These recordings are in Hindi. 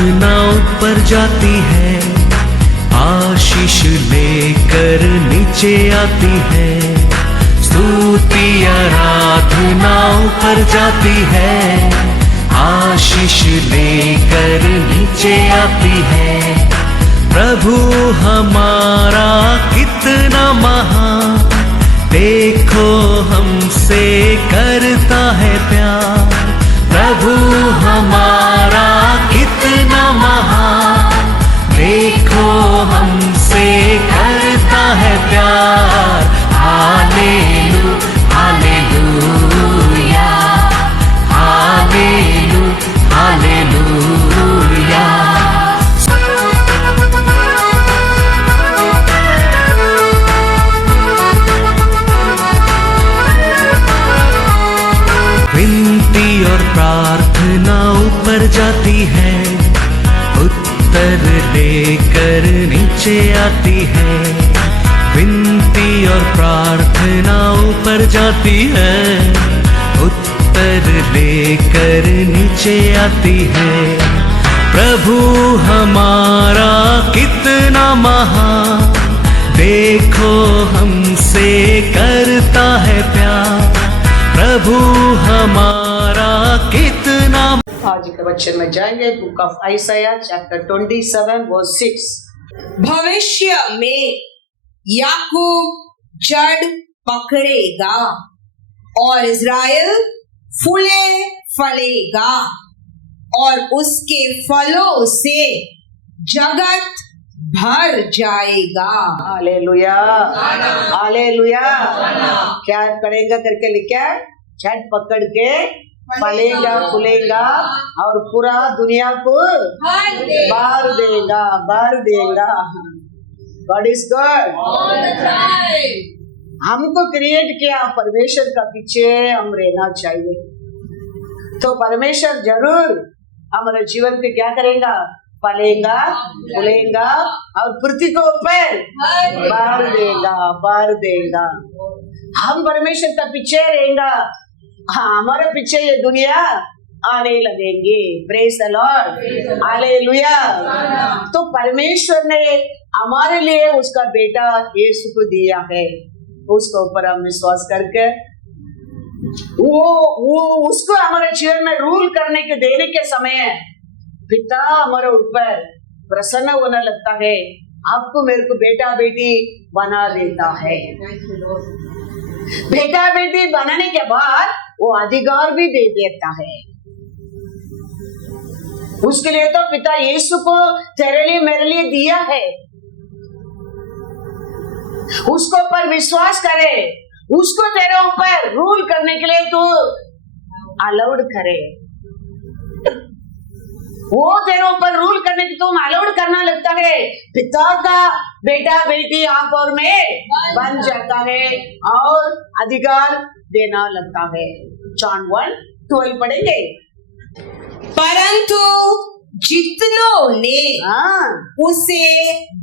आराधना ऊपर जाती है, आशीष लेकर नीचे आती है। स्तुति आराधना ऊपर जाती है, आशीष लेकर नीचे आती है। प्रभु हमारा कितना महान, देखो हमसे करता है प्यार। प्रभु हमारा कितना महान, देखो हमसे करता है प्यार। हालेलू हालेलूया, हालेलू हालेलूया। विनती और प्रार्थना ऊपर जाती है, उत्तर लेकर नीचे आती है। विनती और प्रार्थना ऊपर जाती है, उत्तर लेकर नीचे आती है। प्रभु हमारा कितना महान, देखो हमसे करता है प्यार। प्रभु हमारा कितना। आज के वचन में जाएंगे, बुक ऑफ आइसाया चैप्टर 27 वर्स 6। भविष्य में याकूब जड़ पकड़ेगा और इज़राइल फूले फलेगा, और उसके फलों से जगत भर जाएगा। Hallelujah hallelujah. क्या करेगा करके लिखा है, जड़ पकड़ के फलेगा फूलेगा और पूरा दुनिया को भर देगा भर देगा। God is God. हमको क्रिएट किया, परमेश्वर का पीछे हम रहना चाहिए, तो परमेश्वर जरूर हमारे जीवन पे क्या करेगा, फलेगा फूलेगा और पृथ्वी को ऊपर भर देगा। हम परमेश्वर का पीछे रहेगा, हमारे पीछे ये दुनिया आने लगेंगे। Praise the Lord, hallelujah. तो परमेश्वर ने हमारे लिए उसका बेटा यीशु को दिया है, उसके ऊपर हम विश्वास करके वो उसको हमारे जीवन में रूल करने के देने के समय पिता हमारे ऊपर प्रसन्न होने लगता है, आपको मेरे को बेटा बेटी बना देता है। बेटा बेटी बनाने के बाद वो अधिकार भी दे देता है। उसके लिए तो पिता यीशु को तेरे लिए मेरे लिए दिया है। उसको पर विश्वास करे, उसको तेरे ऊपर रूल करने के लिए तू अलाउड करे, वो तेरे ऊपर रूल करने की तुम अलाउड करना लगता है, पिता का बेटा बेटी आप और में बन जाता है और अधिकार देना लगता है। जॉन 1:12 पढ़ेंगे। परंतु जितनों ने उसे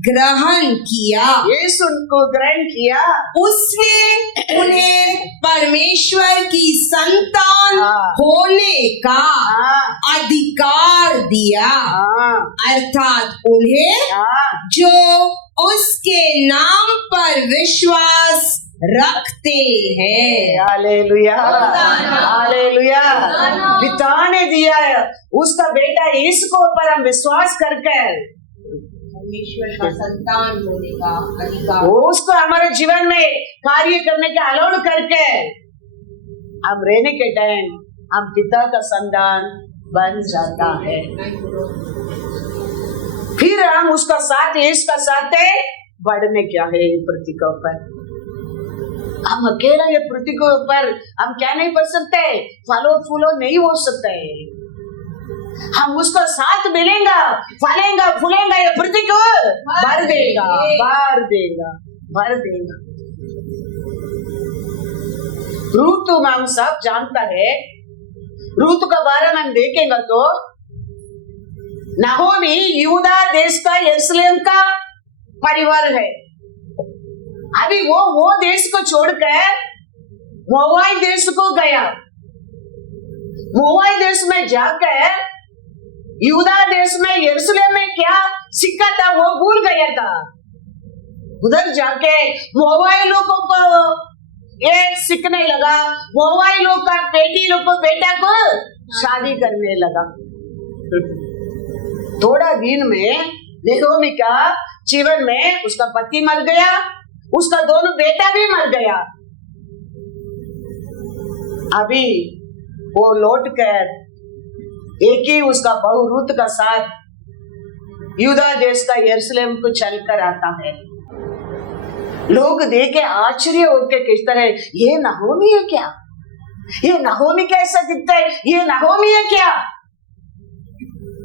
ग्रहण किया, यीशु को ग्रहण किया, उसने उन्हें परमेश्वर की संतान होने का अधिकार दिया, अर्थात उन्हें जो उसके नाम पर विश्वास रखते हैं। Hallelujah hallelujah. पिता ने दिया है उसका बेटा यीशु को ऊपर हम विश्वास करके परमेश्वर का संतान होने का अधिकार, उसको हमारे जीवन में कार्य करने के अलाउड करके हम रहने के टाइम हम पिता का संतान बन जाता है। फिर हम उसका साथ यीशु का साथ बढ़ने क्या है पृथ्वी के ऊपर। हम अकेला ये पृथ्वी के ऊपर हम क्या नहीं कर सकते, फलो फूलो नहीं हो सकते। हम उसको साथ मिलेगा, फलेगा फूलेगा, ये पृथ्वी को भर देगा भर देगा भर देगा। रूत हम सब जानता है, रूत का बारे में हम देखेंगे तो नाहोमी यूदा देश का यरूशलेम का परिवार है। अभी वो देश को छोड़कर मोवाब देश को गया। मोवाब देश में जाकर यूदा देश में यरूशलेम में क्या सिक्का था वो भूल गया था। उधर जाके मोवाई लोगों को ये सीखने लगा, मोवाई लोग का बेटी लोग को बेटा को शादी करने लगा। थोड़ा दिन में नहोमी का जीवन में उसका पति मर गया, उसका दोनों बेटा भी मर गया। अभी वो लौट कर एक ही उसका बहू रूत का साथ यूदा देश का यरूशलेम को चलकर आता है। लोग देखे आश्चर्य होकर कहते हैं ये नहोमी है क्या, ये नहोमी कैसा दिखता है, ये नहोमी है क्या।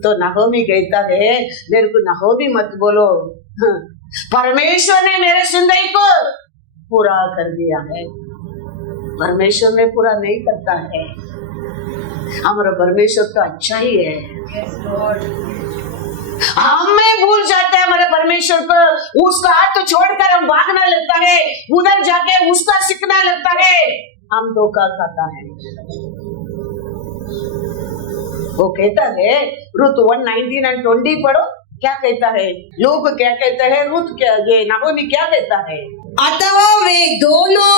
तो नहोमी कहता है मेरे को नहोमी मत बोलो, परमेश्वर ने मेरे जिंदगी को पूरा कर दिया है। परमेश्वर ने पूरा नहीं करता है, हमारा परमेश्वर तो अच्छा ही है। हमें भूल जाते हैं हमारे परमेश्वर को, उसका हाथ छोड़कर हम भागना लगता है, उधर जाके उसका सीखना लगता है, हम धोखा खाता है। वो कहता है रुत 1:19 और 20 पढ़ो, क्या कहता है, लोग क्या कहते हैं, रुत क्या, ये नहोमी क्या कहता है। अतः वे दोनों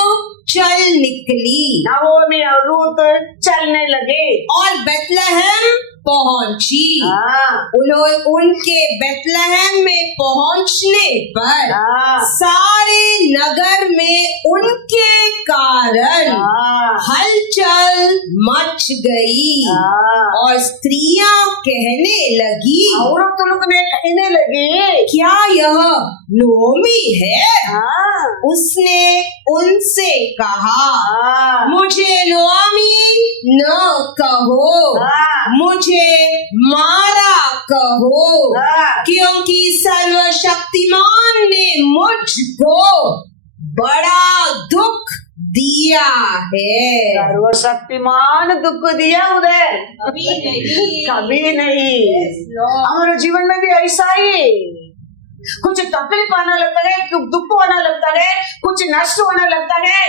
चल निकली, नहोमी और रुत चलने लगे और बेतलहम पहुंची। हाँ। उनके बेतलहम में पहुंचने पर हाँ। सारे नगर में उनके कारण हाँ। हलचल मच गई। हाँ। और स्त्रियां कहने लगी, औरत लोग ने कहने लगी क्या यह नोमी है? हाँ। उसने उनसे कहा, हाँ। मुझे नोमी न कहो, हाँ। मुझे मारा कहो, हाँ। क्योंकि सर्वशक्तिमान ने मुझको बड़ा दुख दिया है। सर्वशक्तिमान दुख दिया उधर कभी नहीं, कभी नहीं। हमारे जीवन में भी ऐसा ही कुछ तकलीफ आना लगता है, कुछ दुख होना लगता है, कुछ नष्ट होना लगता है।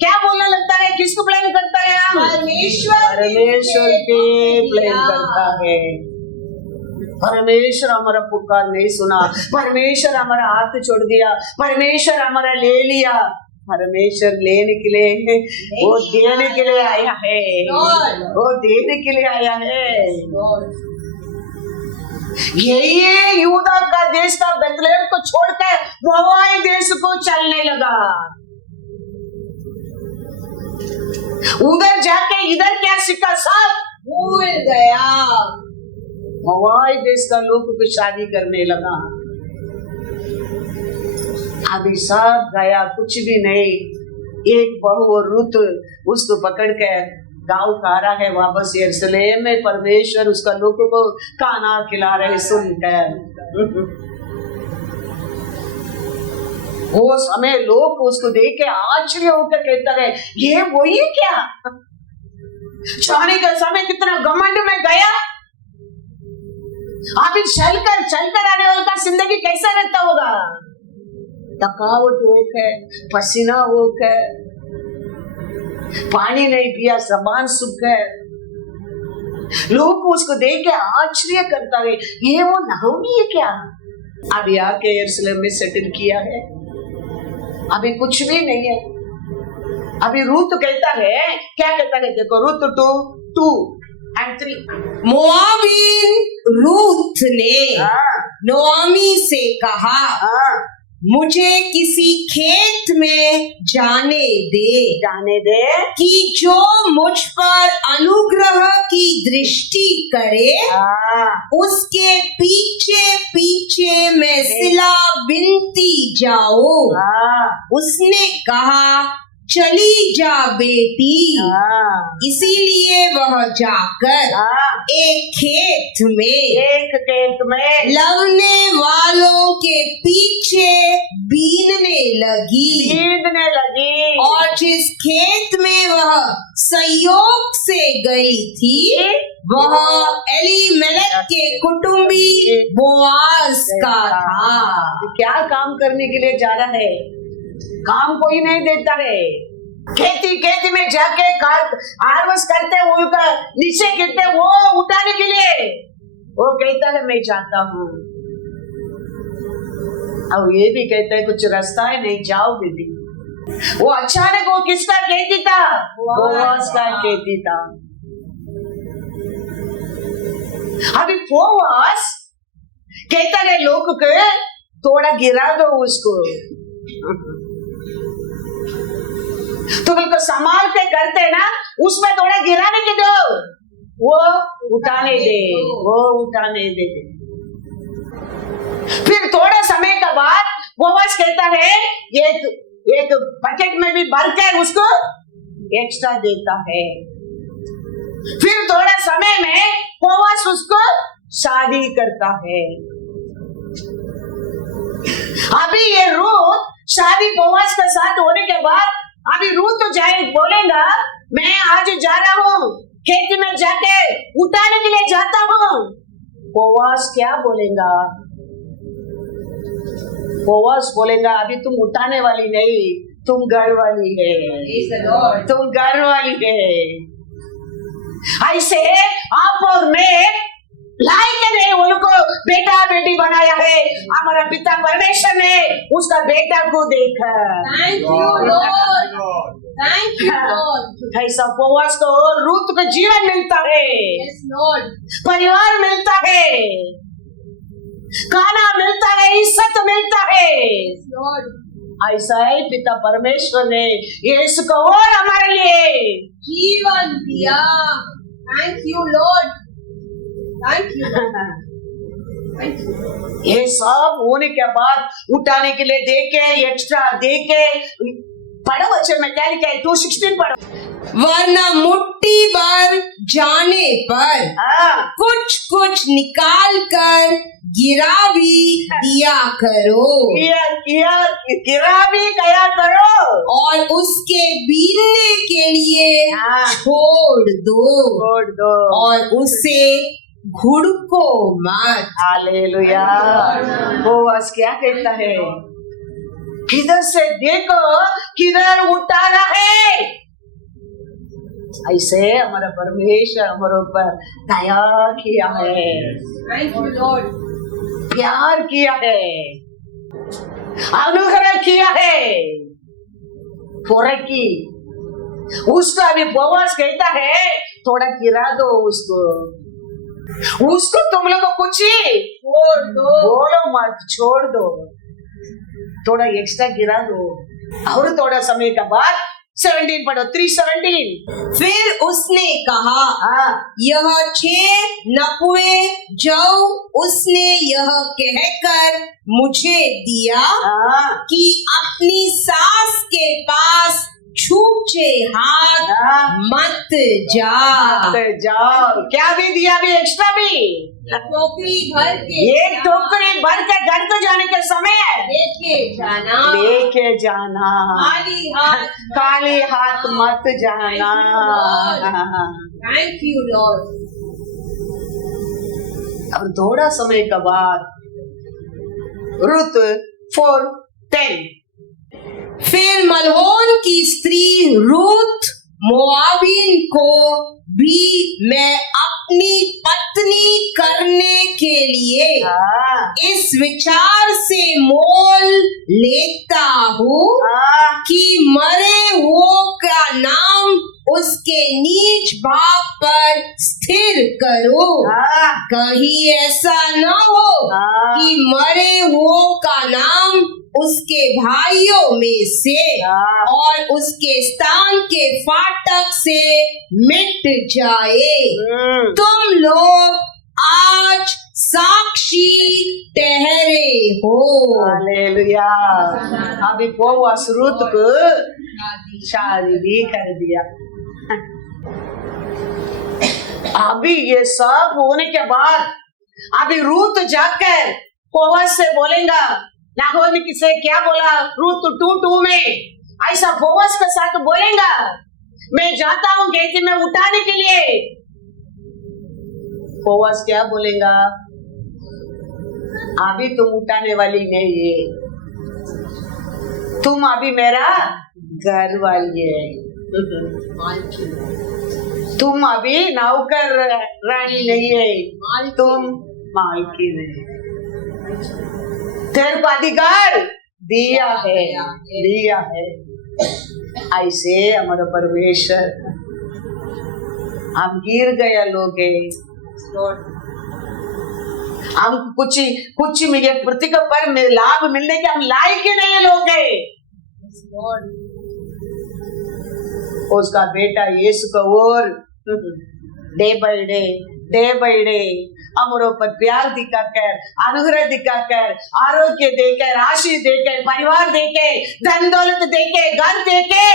क्या बोलना लगता है, किसको ब्लेम करता है हम? परमेश्वर के ब्लेम करता है। परमेश्वर हमारा पुकार नहीं सुना, परमेश्वर हमारा हाथ छोड़ दिया, परमेश्वर हमारा ले लिया। परमेश्वर लेने के लिए, वो देने के लिए आया है, वो देने के लिए आया है। यही यूदा का देश का बेतलेहम को छोड़कर मोआब देश को चलने लगा। उधर जाके इधर क्या सीखा, सब भूल गया। मोआब देश का लोग को शादी करने लगा। अभी सब गया, कुछ भी नहीं। एक बहू और रुत उसको पकड़ कर गाँव का रहा है वापस यरूशलेम में। परमेश्वर उसका लोगों को खाना खिला रहे सुनकर। वो समय लोग उसको देख के आश्चर्य होकर कहता है ये वही है क्या। जाने का समय कितना घमंड में गया। अभी चलकर आने वाले का जिंदगी कैसा रहता होगा। थकावट होकर, पसीना होकर, पानी नहीं पिया, जबान सूख गए। लोग उसको देख के आश्चर्य करता है ये वो नहोमी है क्या। अभी आके यरूशलेम में सेटल किया है, अभी कुछ भी नहीं है। अभी रूत कहता है, क्या कहता है, देखो रूत 2:2-3। मोआबीन रूत ने नोआमी से कहा, मुझे किसी खेत में जाने दे कि जो मुझ पर अनुग्रह की दृष्टि करे, उसके पीछे पीछे मैं सिला बिनती जाऊं। उसने कहा, चली जा बेटी। इसीलिए वह जाकर एक खेत में लवने वालों के पीछे बीनने लगी। और जिस खेत में वह संयोग से गई थी वह एलीमेलेक के कुटुंबी बोआज का था। क्या काम करने के लिए जा रहा है, काम कोई नहीं देता है। खेती में जाके हार्वेस्ट करते, नीचे गिरते, वो उठाने के लिए वो कहता है मैं जाता हूँ, अब ये भी कहता है कुछ रास्ता है नहीं जाओ बेटी। वो अचानक वो किसका कहती था? बोआज का कहती था। अभी बोआज कहता है लोग को थोड़ा गिरा दो उसको, तुम उनको संभाल के करते ना, उसमें थोड़ा गिराने के दो, वो उठाने दे, वो उठाने दे। फिर थोड़ा समय के बाद बोआज कहता है एक बकेट में भी भरकर उसको एक्स्ट्रा देता है। फिर थोड़ा समय में बोआज उसको शादी करता है। अभी ये रूत शादी बोआज के साथ होने के बाद अभी रूत तो जाए बोलेगा मैं आज जा रहा हूँ खेत में जाके उठाने के लिए जाता हूँ। बोआज क्या बोलेगा? बोआज बोलेगा अभी तुम उठाने वाली नहीं, तुम घर वाली है, तुम घर वाली है। ऐसे आप और मैं लायक नहीं उनको बेटा बेटी बनाया है, हमारा पिता परमेश्वर ने उसका बेटा को देखा। Thank you, Lord. Thank you, Lord. ऐसा बोआज को रूत को जीवन मिलता है, Yes, Lord. परिवार मिलता है, खाना मिलता है, इज्जत मिलता है। Yes, Lord. ऐसा है पिता परमेश्वर ने यीशु को और हमारे लिए जीवन दिया। Thank you, Lord. Thank you. Thank you. ये सब होने के बाद उठाने के लिए देके एक्स्ट्रा देके पढ़ो बच्चे में क्या लिखा है 2:16 पढ़ो। वरना मुट्ठी भर जाने पर कुछ कुछ निकाल कर गिरा भी दिया करो, गिरा भी गया करो और उसके बीनने के लिए छोड़ दो और उसे घुड़को मत। हालेलुया। बोआज क्या कहता है? किधर से देखो किधर उठाना है। ऐसे हमारा परमेश्वर हमारे ऊपर दया किया है, Thank you, Lord. प्यार किया है, अनुग्रह किया है, फर्क की उसका भी बोआज कहता है थोड़ा गिरा दो उसको तुम लोग कुछ ही छोड़ दो, बोलो मत, छोड़ दो, थोड़ा एक्स्ट्रा गिरा दो। और थोड़ा समय के बाद 17 पढ़ो 3:17। फिर उसने कहा यह 6 नपुए जौ उसने यह कहकर मुझे दिया कि अपनी सास के पास छूटे हाथ मत जाओ। क्या भी दिया भी एक्स्ट्रा भी टोकरी भर के एक टोकरी भर के घर को जाने के समय लेके जाना, खाली हाथ मत जाना। Thank you, Lord. और थोड़ा समय के बाद रुत 4:10। फिर मलहोन की स्त्री रूत मोआबिन को भी मैं अपनी पत्नी करने के लिए इस विचार से मोल लेता हूँ कि मरे हुओं का नाम उसके नीच भाग पर स्थिर करो। कहीं ऐसा न हो कि मरे हुओं का नाम उसके भाइयों में से और उसके स्थान के फाटक से मिट जाए। तुम लोग आज साक्षी ठहरे हो। हालेलुया। अभी बोआज रूत को शादी भी कर दिया। अभी ये सब होने के बाद अभी रूत जाकर बोआज से बोलेगा, नाहोमी किसे क्या बोला रूत 2:2 में, ऐसा बोआज के साथ बोलेगा मैं जाता हूँ खेती में उठाने के लिए। बोआज क्या बोलेगा? अभी तुम उठाने वाली नहीं है, तुम अभी मेरा घर वाली है, तुम अभी नौकर रानी नहीं है, तुम मालकिन है। तेरे को अधिकार दिया है। ऐसे हमारा परमेश्वर, हम गिर गए लोग हैं, हम कुछ मिले प्रतिक पर लाभ मिलने के हम लायक ही नहीं लोग हैं। उसका बेटा यीशु को और डे बाय डे हमारे ऊपर प्यार दिखाकर, अनुग्रह दिखाकर, आरोग्य देकर, आशीष देकर, परिवार देके, धन दौलत देके, घर देके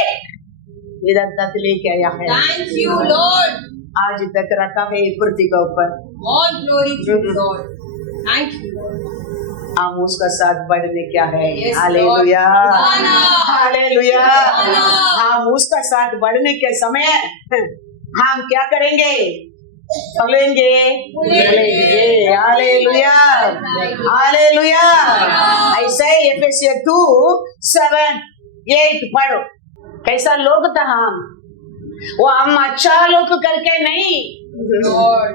इधर तक लेके आया है। Thank you, Lord. आज तक रखा है पृथ्वी के ऊपर। All glory to the Lord. Thank you, Lord. हम उसका साथ बढ़ने क्या है? Yes, hallelujah, Lord. Hallelujah. Lord. हम उसका साथ बढ़ने के समय हम क्या करेंगे? चलेंगे, हालेलुया, हालेलुया। ऐसे एफेसियर 2:7-8 पढ़ो। कैसा लोग था हम? वो हम अच्छा लोग करके नहीं, Lord.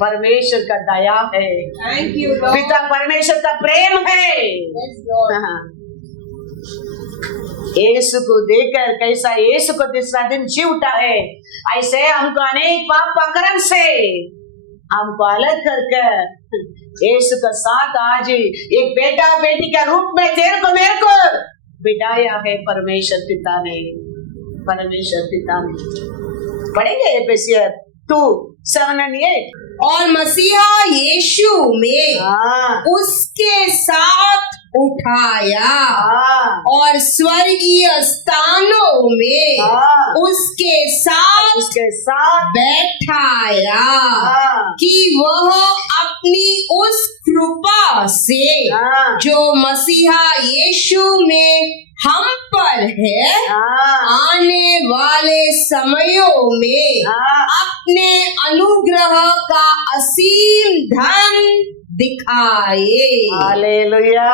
परमेश्वर का दया है, Thank you, Lord. पिता परमेश्वर का प्रेम है। Yes, Lord. यीशु को देखकर कैसा यीशु को तीसरा दिन जी उठा है, ऐसे हमको अनेक पाप अकर्म से हमको अलग करके यीशु का साथ आज एक बेटा बेटी के रूप में तेरे को मेरे को बिठाया है परमेश्वर पिता ने। पढ़ेंगे एफेसियर 2:7-8। और मसीहा यीशु में उसके साथ उठाया और स्वर्गीय स्थानों में उसके साथ बैठाया कि वह अपनी उस कृपा से जो मसीहा यीशु में हम पर है आने वाले समयों में अपने अनुग्रह का असीम धन दिखाए। Hallelujah,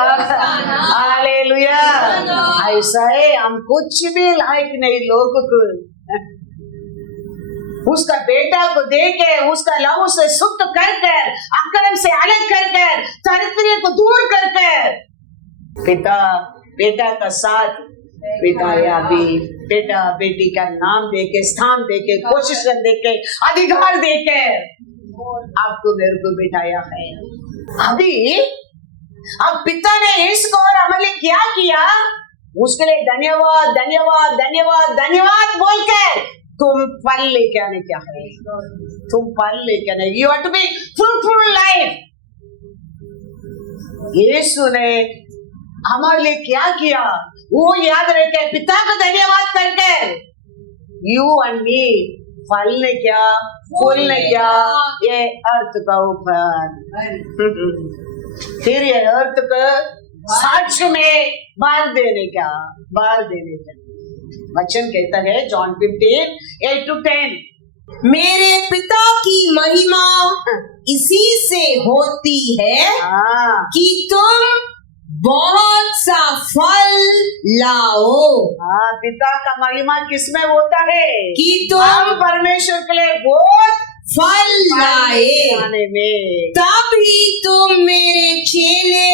hallelujah. ऐसा है, हम कुछ भी लायक नहीं लोगों को उसका बेटा को देके उसका लहू से शुद्ध कर कर, अकर्म से अलग कर कर, चरित्र को दूर कर कर बेटा का साथ बिताया भी। बेटा बेटी का नाम देके, स्थान देके, कोशिश देके, अधिकार देके आपको मेरे को बिठाया है। अभी अब पिता ने इसको और हमारे क्या किया, उसके लिए धन्यवाद धन्यवाद धन्यवाद धन्यवाद बोलकर तुम फल लेके आने क्या है, तुम फल लेके आने। You have to be fruitful life. Yeshu ने हमारे लिए क्या किया वो याद रखे, पिता को धन्यवाद करके यू एंड मी फल ने क्या, फूल ने क्या, ये अर्थ का ऊपर फिर ये अर्थ को साक्ष्य में बार देने का वचन कहता है जॉन 15:8-10। मेरे पिता की महिमा इसी से होती है कि तुम बहुत सा फल लाओ। पिता का महिमा किसमें होता है कि तुम परमेश्वर के लिए बहुत फल लाए, में तभी तुम मेरे चेले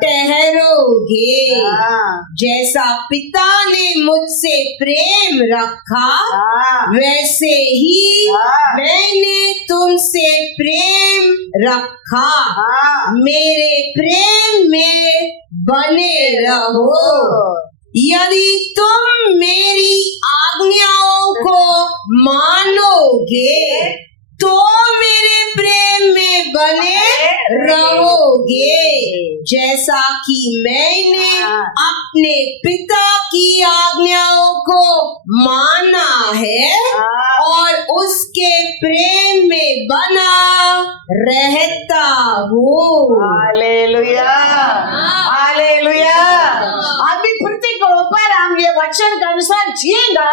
ठहरोगे। जैसा पिता ने मुझसे प्रेम रखा वैसे ही मैंने तुमसे प्रेम रखा। मेरे प्रेम में बने रहो। यदि तुम मेरी आज्ञाओं को मानोगे तो मेरे प्रेम में बने रहोगे, जैसा कि मैंने अपने पिता की आज्ञाओं को माना है और उसके प्रेम में बना रहता हूँ। Hallelujah, hallelujah. अभी पृथ्वी के ऊपर हम ये वचन के अनुसार जिएगा,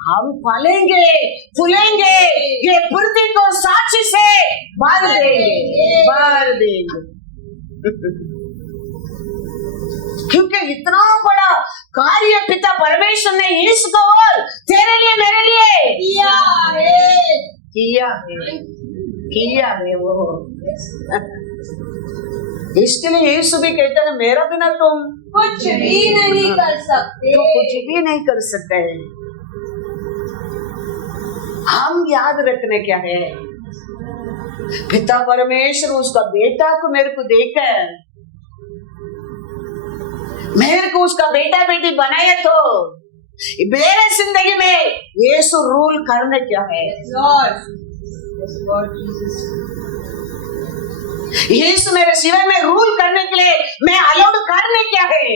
हम फलेंगे फूलेंगे, ये पृथ्वी को साक्षी से भर देंगे। क्योंकि इतना बड़ा कार्य पिता परमेश्वर ने यीशु को और तेरे लिए मेरे लिए किया है वो। इसके लिए यीशु भी कहते हैं मेरा बिना तुम कुछ भी नहीं कर सकते। तो कुछ भी नहीं कर सकते। हम याद रखने क्या है, पिता परमेश्वर उसका बेटा को मेरे को देकर मेरे को उसका बेटा बेटी बनाया, तो मेरे जिंदगी में यीशु रूल करने क्या है। यीशु मेरे जीवन में रूल करने के लिए मैं अलाउड करने क्या है,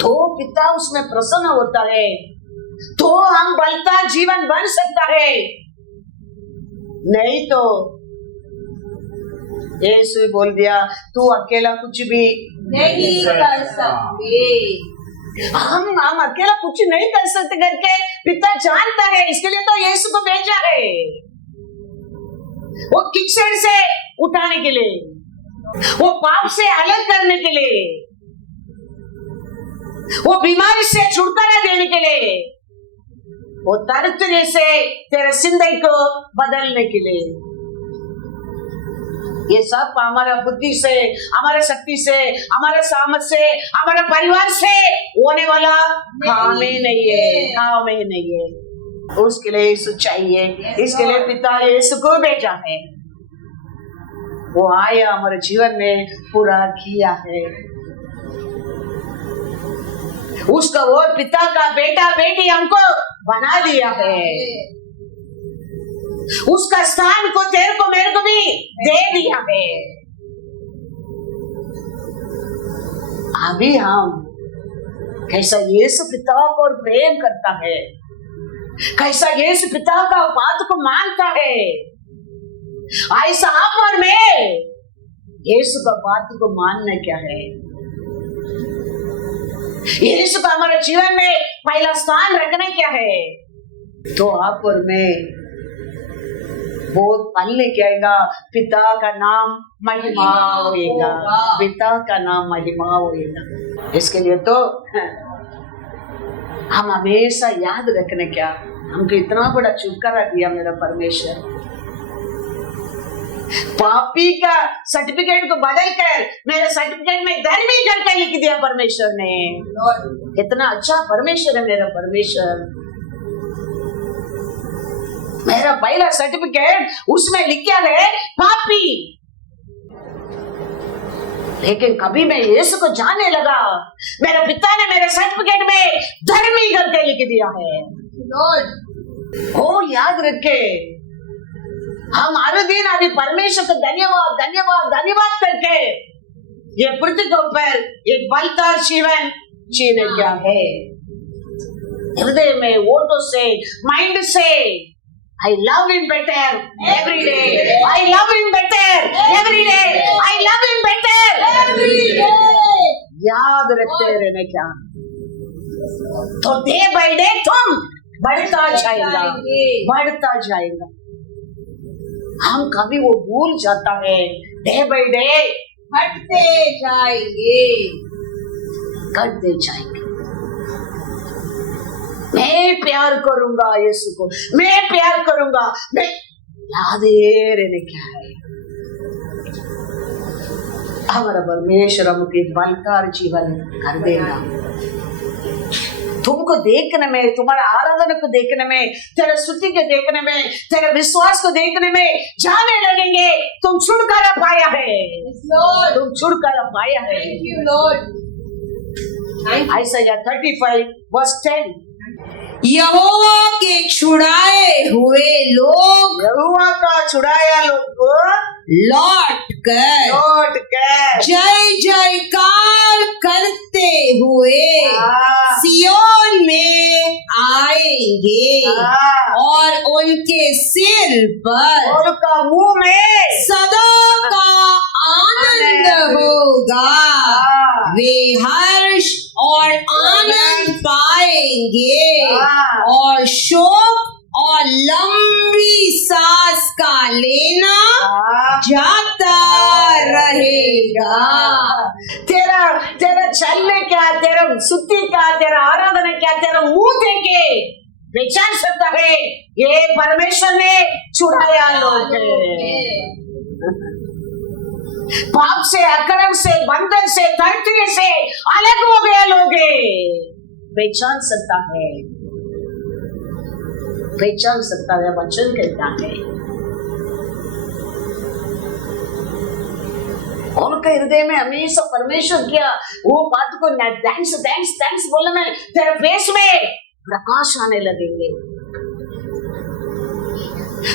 तो पिता उसमें प्रसन्न होता है, तो हम बलता जीवन बन सकता है। नहीं तो यीशु बोल दिया तू अकेला कुछ भी नहीं कर सकते। हम अकेला कुछ नहीं कर सकते करके पिता जानता है, इसके लिए तो यीशु को भेजा है, वो कीचड़ से उठाने के लिए, वो पाप से अलग करने के लिए, वो बीमारी से छुटकारा देने के लिए, वो तरह से तेरे जिंदगी को बदलने के लिए। ये सब हमारा बुद्धि से, हमारे शक्ति से, हमारे सामर्थ से, हमारे परिवार से होने वाला काम ही नहीं है, काम ही नहीं है। उसके लिए यीशु चाहिए, इसके लिए पिता यीशु को भेजा है, वो आया हमारे जीवन में पूरा किया है। उसका वो पिता का बेटा बेटी हमको बना दिया है, उसका स्थान को तेरे को मेरे को भी दे दिया है। अभी हम कैसा यीशु पिता को प्रेम करता है, कैसा यीशु पिता का बात को मानता है, ऐसा आप और मैं यीशु का बात को मानना क्या है। यीशु का हमारे जीवन में पहला स्थान रखना क्या है, तो आप और मैं बहुत पहले क्या आएगा, पिता का नाम महिमा होएगा, पिता का नाम महिमा होएगा। इसके लिए तो हम हमेशा याद रखने क्या, हमको इतना बड़ा छुटकारा दिया मेरा परमेश्वर, पापी का सर्टिफिकेट को बदल कर मेरे सर्टिफिकेट में धर्मी करके लिख दिया परमेश्वर ने। कितना अच्छा परमेश्वर है मेरा परमेश्वर। मेरा पहला सर्टिफिकेट उसमें लिखा है पापी, लेकिन कभी मैं यीशु को जानने लगा, मेरे पिता ने मेरे सर्टिफिकेट में धर्मी करके लिख दिया है। ओ याद रखे, हम हर दिन अभी परमेश्वर को धन्यवाद धन्यवाद धन्यवाद करके ये पृथ्वी के ऊपर एक बलता जीवन जीने क्या है, हृदय में, वोटों से, माइंड से। I love him better every day. I love him better every day. I love him better every day. याद रखते रहने क्या, तो डे बाय डे तुम बढ़ता जाएगा, बढ़ता जाएगा। हम कभी वो भूल जाता है, डे बाय डे हटते जाएंगे, करते जाएंगे। मैं प्यार करूंगा यीशु को, मैं प्यार करूंगा, मैं याद रहने क्या है। हमारा परमेश्वर हमको एक बलकार जीवन कर देगा। तुमको देखने में, तुम्हारा आराधना को देखने में, तेरे स्तुति को देखने में, तेरे विश्वास को देखने में जाने लगेंगे तुम छुटकारा पाया है, तुम छुटकारा पाया है। आइसाया 35:10 यहोवा के छुड़ाए हुए लोग, यहोवा का छुड़ाया लोग लौट कर जय जयकार करते हुए सियोन में आएंगे, और उनके सिर पर उनका मुंह में सदा का आनंद होगा। वे हर्ष और आनंद पाएंगे और शोक और लंबी सांस का लेना हाँ। जाता रहेगा। तेरा तेरा चलने क्या, तेरा सुत्ती क्या, तेरा आराधना क्या, तेरा मुंह देखे पहचान सकता है ये परमेश्वर ने छुड़ाया लोग है। पाप से, अकड़म से, बंधन से, धरती से अलग हो गया लोग है। पहचान सकता है, पहचान सकता है, वचन कहता है। उनके हृदय में हमेशा परमेश्वर किया वो बात को थैंक्स थैंक्स थैंक्स बोलने में तेरे फेस में प्रकाश आने लगेंगे,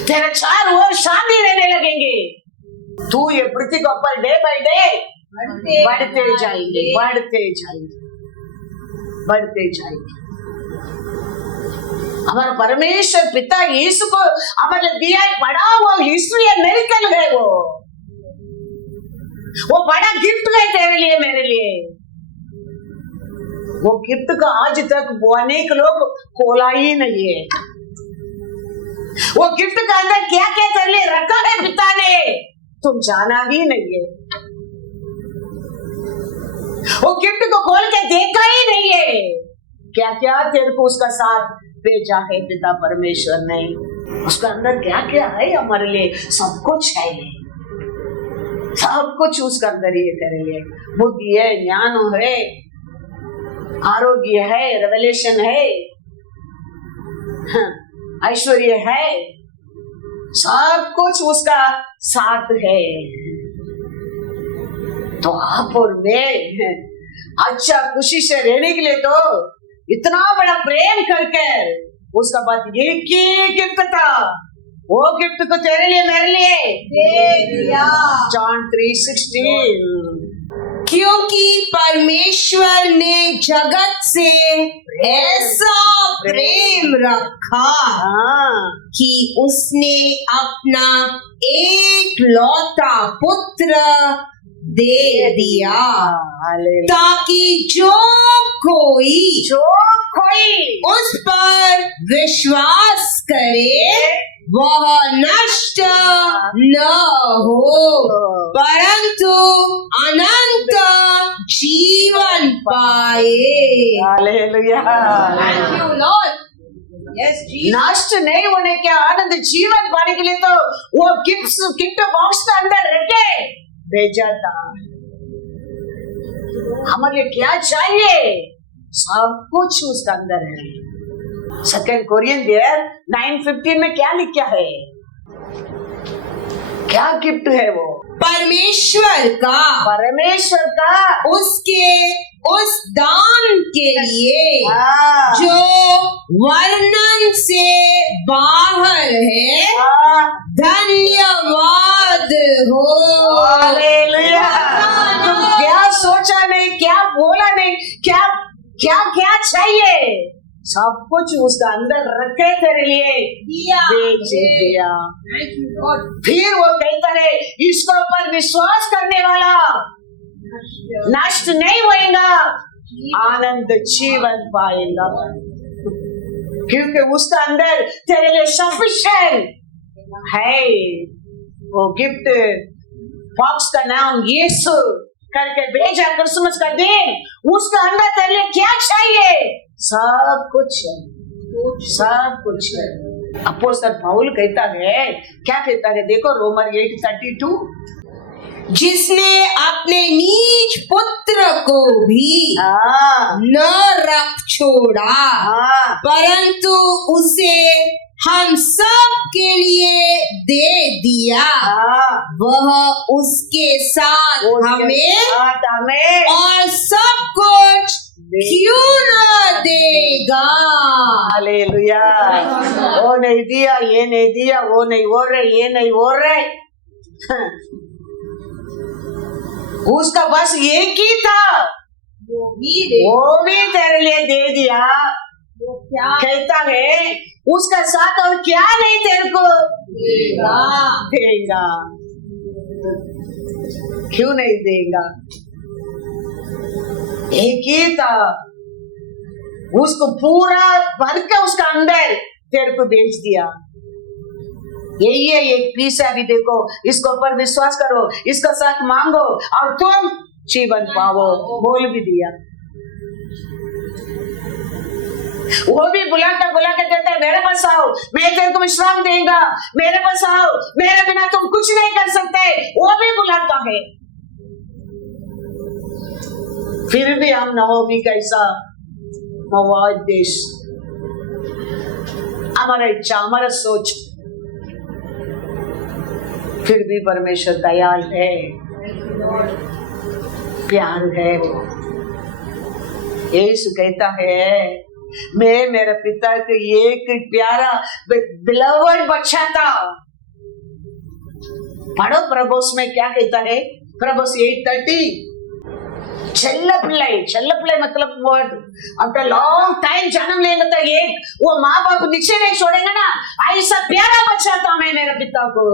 तेरे चार ओर शांति रहने लगेंगे। तू ये पृथ्वी के ऊपर डे बाय डे बढ़ते जाएंगे, बढ़ते जाएंगे, बढ़ते जाएंगे। हमारा परमेश्वर पिता यीशु को हमारे दिया एक बड़ा वो हिस्ट्री है, मेरिकल है, वो बड़ा गिफ्ट है तेरे लिए मेरे लिए। वो गिफ्ट का आज तक वो अनेक लोग खोला ही नहीं है। वो गिफ्ट का अंदर क्या क्या तेरे लिए रखा है पिता ने तुम जाना ही नहीं है। वो गिफ्ट को खोल के देखा ही नहीं है। क्या क्या तेरे को उसका साथ भेजा है पिता परमेश्वर ने। उसका अंदर क्या क्या है हमारे लिए, सब कुछ है, सब कुछ उसका अंदर ही है तेरे लिए। बुद्धि है, ज्ञान है, आरोग्य है, रेवलेशन है, ऐश्वर्य है, सब कुछ उसका साथ है। तो आप और मैं अच्छा खुशी से रहने के लिए तो इतना बड़ा प्रेम करके उसका बाद एक ही गिफ्ट था, वो गिफ्ट को तेरे लिए मेरे लिए दे दिया। जॉन 3:16। क्योंकि परमेश्वर ने जगत से ऐसा प्रेम रखा कि उसने अपना एक लौता पुत्र दे दिया, ताकि जो कोई उस पर विश्वास करे वह नष्ट न हो परंतु अनंत जीवन पाए। Hallelujah. Thank you, Lord. Yes, Jesus. नष्ट नहीं होने के आनंद जीवन पाने के लिए तो वो गिफ्ट बॉक्स के अंदर रखे भेजा था। हमारे लिए क्या चाहिए, सब कुछ उसका अंदर है। 2 कोरिन्थियर 9:15 में क्या लिखा है, क्या गिफ्ट है वो? परमेश्वर का उसके उस दान के लिए जो वर्णन से बाहर है, धन्यवाद हो। हालेलुया। तुम क्या सोचा नहीं, क्या बोला नहीं, क्या क्या क्या चाहिए, सब कुछ उसका अंदर रखे तेरे लिए दिया। फिर वो कहता है इसके ऊपर विश्वास करने वाला नष्ट नहीं होएगा, आनंद जीवन पाएगा, क्योंकि उसका अंदर तेरे लिए सफिशिएंट है। वो गिफ्ट बॉक्स का नाम यीशु करके भेजा क्रिसमस का दिन, उसका अंदर तेरे लिए क्या चाहिए, सब कुछ है, सब कुछ है। अपोस्तल पौल कहता है, क्या कहता है, देखो रोमर 8:32, जिसने अपने नीच पुत्र को भी न रख छोड़ा परंतु उसे हम सब के लिए दे दिया, वह उसके साथ हमें और सब कुछ क्यों न देगा। हालेलुया। वो नहीं दिया, ये नहीं दिया, वो नहीं हो रहे, ये नहीं हो रहे, उसका बस एक ही था, वो भी तेरे लिए दे दिया। वो क्या कहता है उसका साथ और क्या नहीं तेरे को देगा, क्यों नहीं देगा, एक ही था, उसको पूरा भर के उसका अंदर तेरे को बेच दिया। यही है एक पीस है, अभी देखो इसके ऊपर विश्वास करो, इसका साथ मांगो और तुम जीवन पाओ। बोल भी दिया, वो भी बुला कर कहता है मेरे पास आओ, मैं तेरे को विश्राम देगा, मेरे पास आओ, मेरे बिना तुम कुछ नहीं कर सकते। वो भी बुलाता है। फिर भी हम नहोमी कैसा मवाद देश, हमारा इच्छा, हमारा सोच, फिर भी परमेश्वर दयाल है, प्यार है। यीशु कहता है मैं मेरे पिता के एक प्यारा बिलवड बच्चा था। पढ़ो प्रभुस में क्या कहता है, प्रभुस 8:30, चल्ल पिल्लाई मतलब वर्ड आफ्टर लॉन्ग टाइम जन्म लेंगे तो एक वो माँ बाप नीचे नहीं छोड़ेंगे ना, ऐसा प्यारा बच्चा था मैं मेरे पिता को।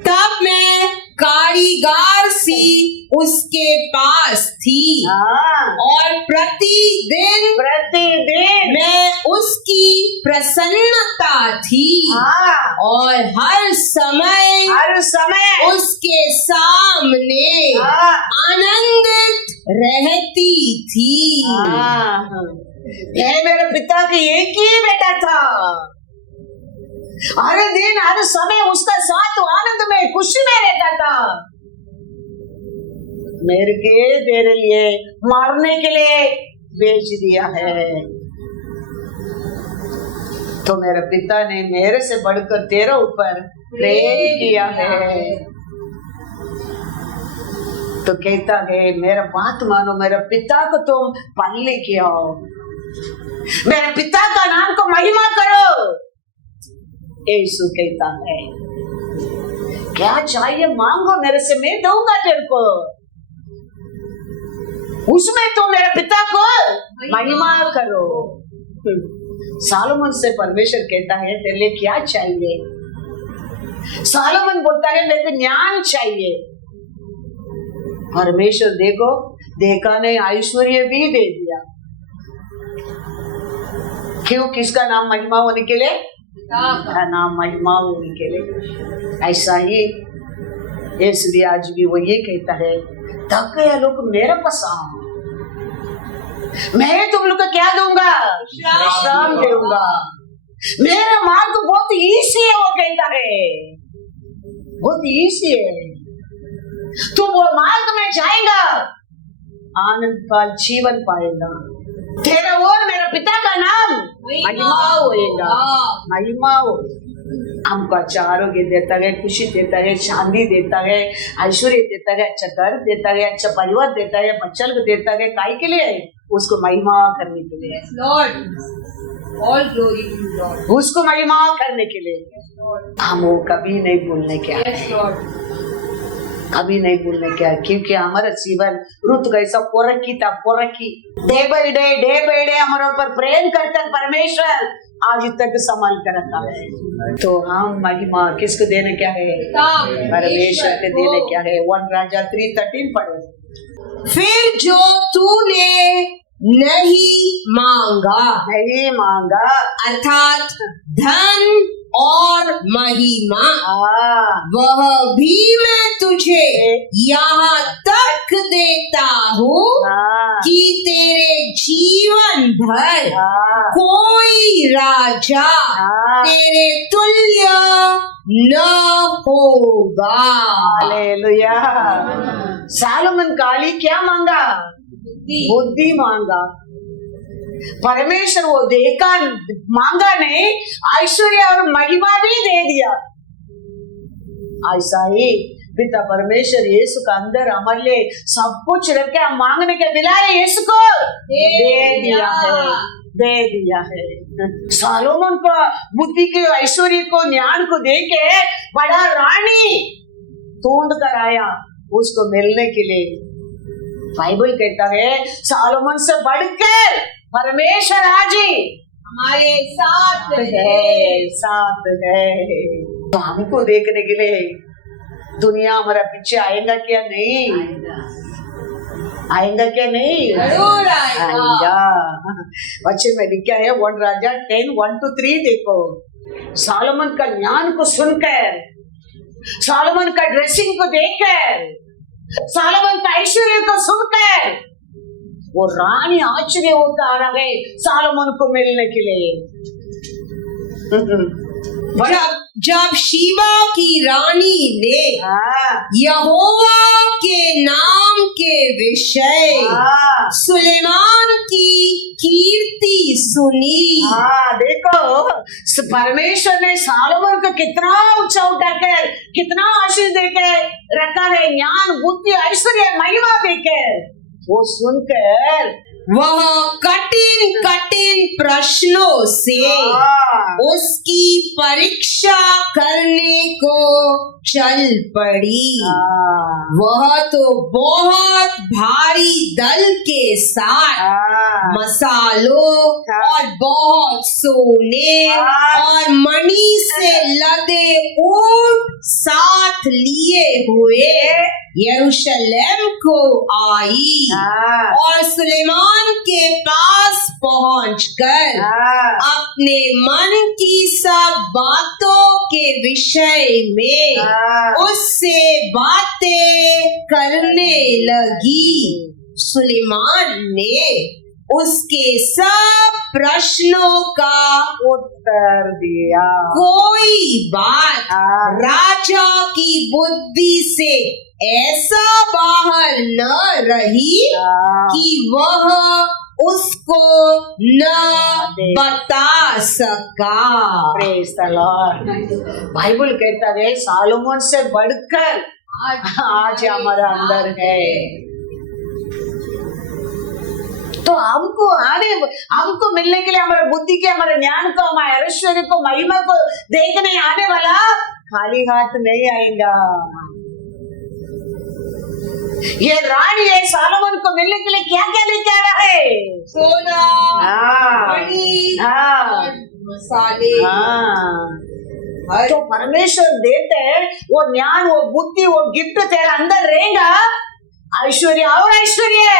तब मैं कारीगर सी उसके पास थी और प्रतिदिन मैं उसकी प्रसन्नता थी और हर समय उसके सामने आनंदित रहती थी। ये मेरे पिता की एक ही बेटा था, हर दिन हर समय उसका साथ आनंद में खुशी में रहता था। मेरे लिए मारने के लिए भेज दिया है, तो मेरे पिता ने मेरे से बढ़कर तेरे ऊपर प्रेम किया है। तो कहता है मेरा बात मानो, मेरे पिता को तुम पाल लेके आओ, मेरे पिता का नाम को महिमा करो। यीशु कहता है क्या चाहिए मांगो मेरे से, मैं दूंगा तेरे को। उसमें तो मेरे पिता को महिमा करो। सालोमन से परमेश्वर कहता है तेरे लिए क्या चाहिए? सालोमन बोलता है मेरे को ज्ञान चाहिए। परमेश्वर देखो देखा नहीं, ऐश्वर्य भी दे दिया। क्यों? किसका नाम महिमा होने के लिए? का नाम महिमा होने के लिए। ऐसा ही यीशु भी आज भी वो ये कहता है तब गया लोग मेरे पास आओ, मैं तुम लोग को क्या दूंगा? विश्राम दूंगा। मेरा मार्ग तो बहुत ईजी है, वो कहता है बहुत ईजी है। तुम वो मार्ग में जाएगा आनंद का जीवन पाएगा। तेरा और मेरा पिता का नाम महिमा होएगा। महिमा हो, हमको अच्छा आरोग्य देता है, खुशी देता है, शांति देता है, ऐश्वर्य देता है, अच्छा घर देता है, अच्छा परिवार देता है, बच्चों को देता है। काय के लिए? उसको महिमा करने के लिए। All glory to Lord. उसको महिमा करने के लिए। हम वो कभी नहीं भूलने क्या कभी नहीं भूलने क्या, क्योंकि हमारा जीवन रुत कैसा पोरखी था, पोरखी डे बाय डे हमारे ऊपर प्रेम करता परमेश्वर आज तक संभाल कर रखा है। तो हम महिमा किसको देने क्या है? परमेश्वर के देने क्या है? 1 राजा 3:13 पढ़ो। फिर जो तूने नहीं मांगा अर्थात धन और महिमा, वह भी मैं तुझे यहाँ तक देता हूँ कि तेरे जीवन भर कोई राजा तेरे तुल्य न होगा। हालेलुया। सालोमन काली क्या मांगा? बुद्धि मांगा। परमेश्वर वो देखा मांगा नहीं, ऐश्वर्य और महिमा भी दे दिया। ऐसा ही पिता परमेश्वर यीशु का अंदर हमारे लिए सब कुछ रख के हम मांगने के दिलाए यीशु को दे दिया है। सालोमन को बुद्धि के ऐश्वर्य को ज्ञान को दे के बड़ा रानी ढूंढ कर आया उसको मिलने के लिए। बाइबल कहता है सालोमन से बढ़कर परमेश्वर आज हमारे साथ है। तो हमको देखने के लिए दुनिया हमारा पीछे आएगा क्या? नहीं आएगा क्या? नहीं आएगा। बच्चे में लिखा है 1 राजा 10:1-3 देखो। सालोमन का ज्ञान को सुनकर, सालोमन का ड्रेसिंग को देखकर, सालोमन का ऐश्वर्य को सुनकर वो रानी आश्चर्य होता आ रहा है सालोमन को मिलने के लिए। जब शीबा की रानी ने यहोवा के नाम के विषय सुलेमान की कीर्ति सुनी। देखो परमेश्वर ने सालोमन को कितना ऊंचा उठाकर, कितना आशीष देकर रखा है, ज्ञान बुद्धि ऐश्वर्य महिमा देकर। वो सुनकर वह कठिन कठिन प्रश्नों से उसकी परीक्षा करने को चल पड़ी। वह तो बहुत भारी दल के साथ मसालों और बहुत सोने और मणि से लदे ऊंट साथ लिए हुए यरूशलेम को आई और सुलेमान के पास पहुंचकर अपने मन की सब बातों के विषय में उससे बातें करने लगी। सुलेमान ने उसके सब प्रश्नों का उत्तर दिया। कोई बात राजा की बुद्धि से ऐसा बाहर न रही कि वह उसको न बता सका। Praise the Lord. बाइबल कहता है सालोमन से बढ़कर आज हमारा अंदर है। तो हमको मिलने के लिए हमारे बुद्धि के, हमारे ज्ञान को, हमारे ऐश्वर्य को, महिमा को देखने आने वाला खाली हाथ नहीं आएगा। ये रानी है सालोमन को मिलने के लिए क्या क्या लेके आ रहा है? सोना, मणि और मसाले। तो परमेश्वर देते हैं वो ज्ञान, वो बुद्धि, वो गिफ्ट तेरे अंदर रहेगा। ऐश्वर्य और ऐश्वर्य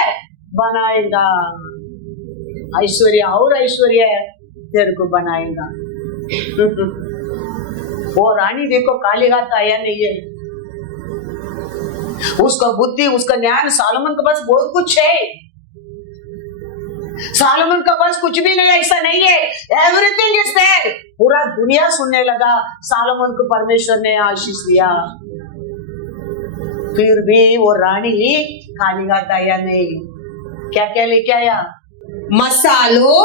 बनाएगा, ऐश्वर्य और ऐश्वर्य तेरे को बनाएगा। वो रानी देखो काली हाथ आया नहीं है, उसका बुद्धि, उसका ज्ञान, सालोमन के पास बहुत कुछ है। सालोमन के पास कुछ भी नहीं, ऐसा नहीं है, एवरीथिंग इज देयर। पूरा दुनिया सुनने लगा सालोमन को परमेश्वर ने आशीष दिया। फिर भी वो रानी खाली हाथ आया नहीं। क्या क्या लेके आया? मसालों,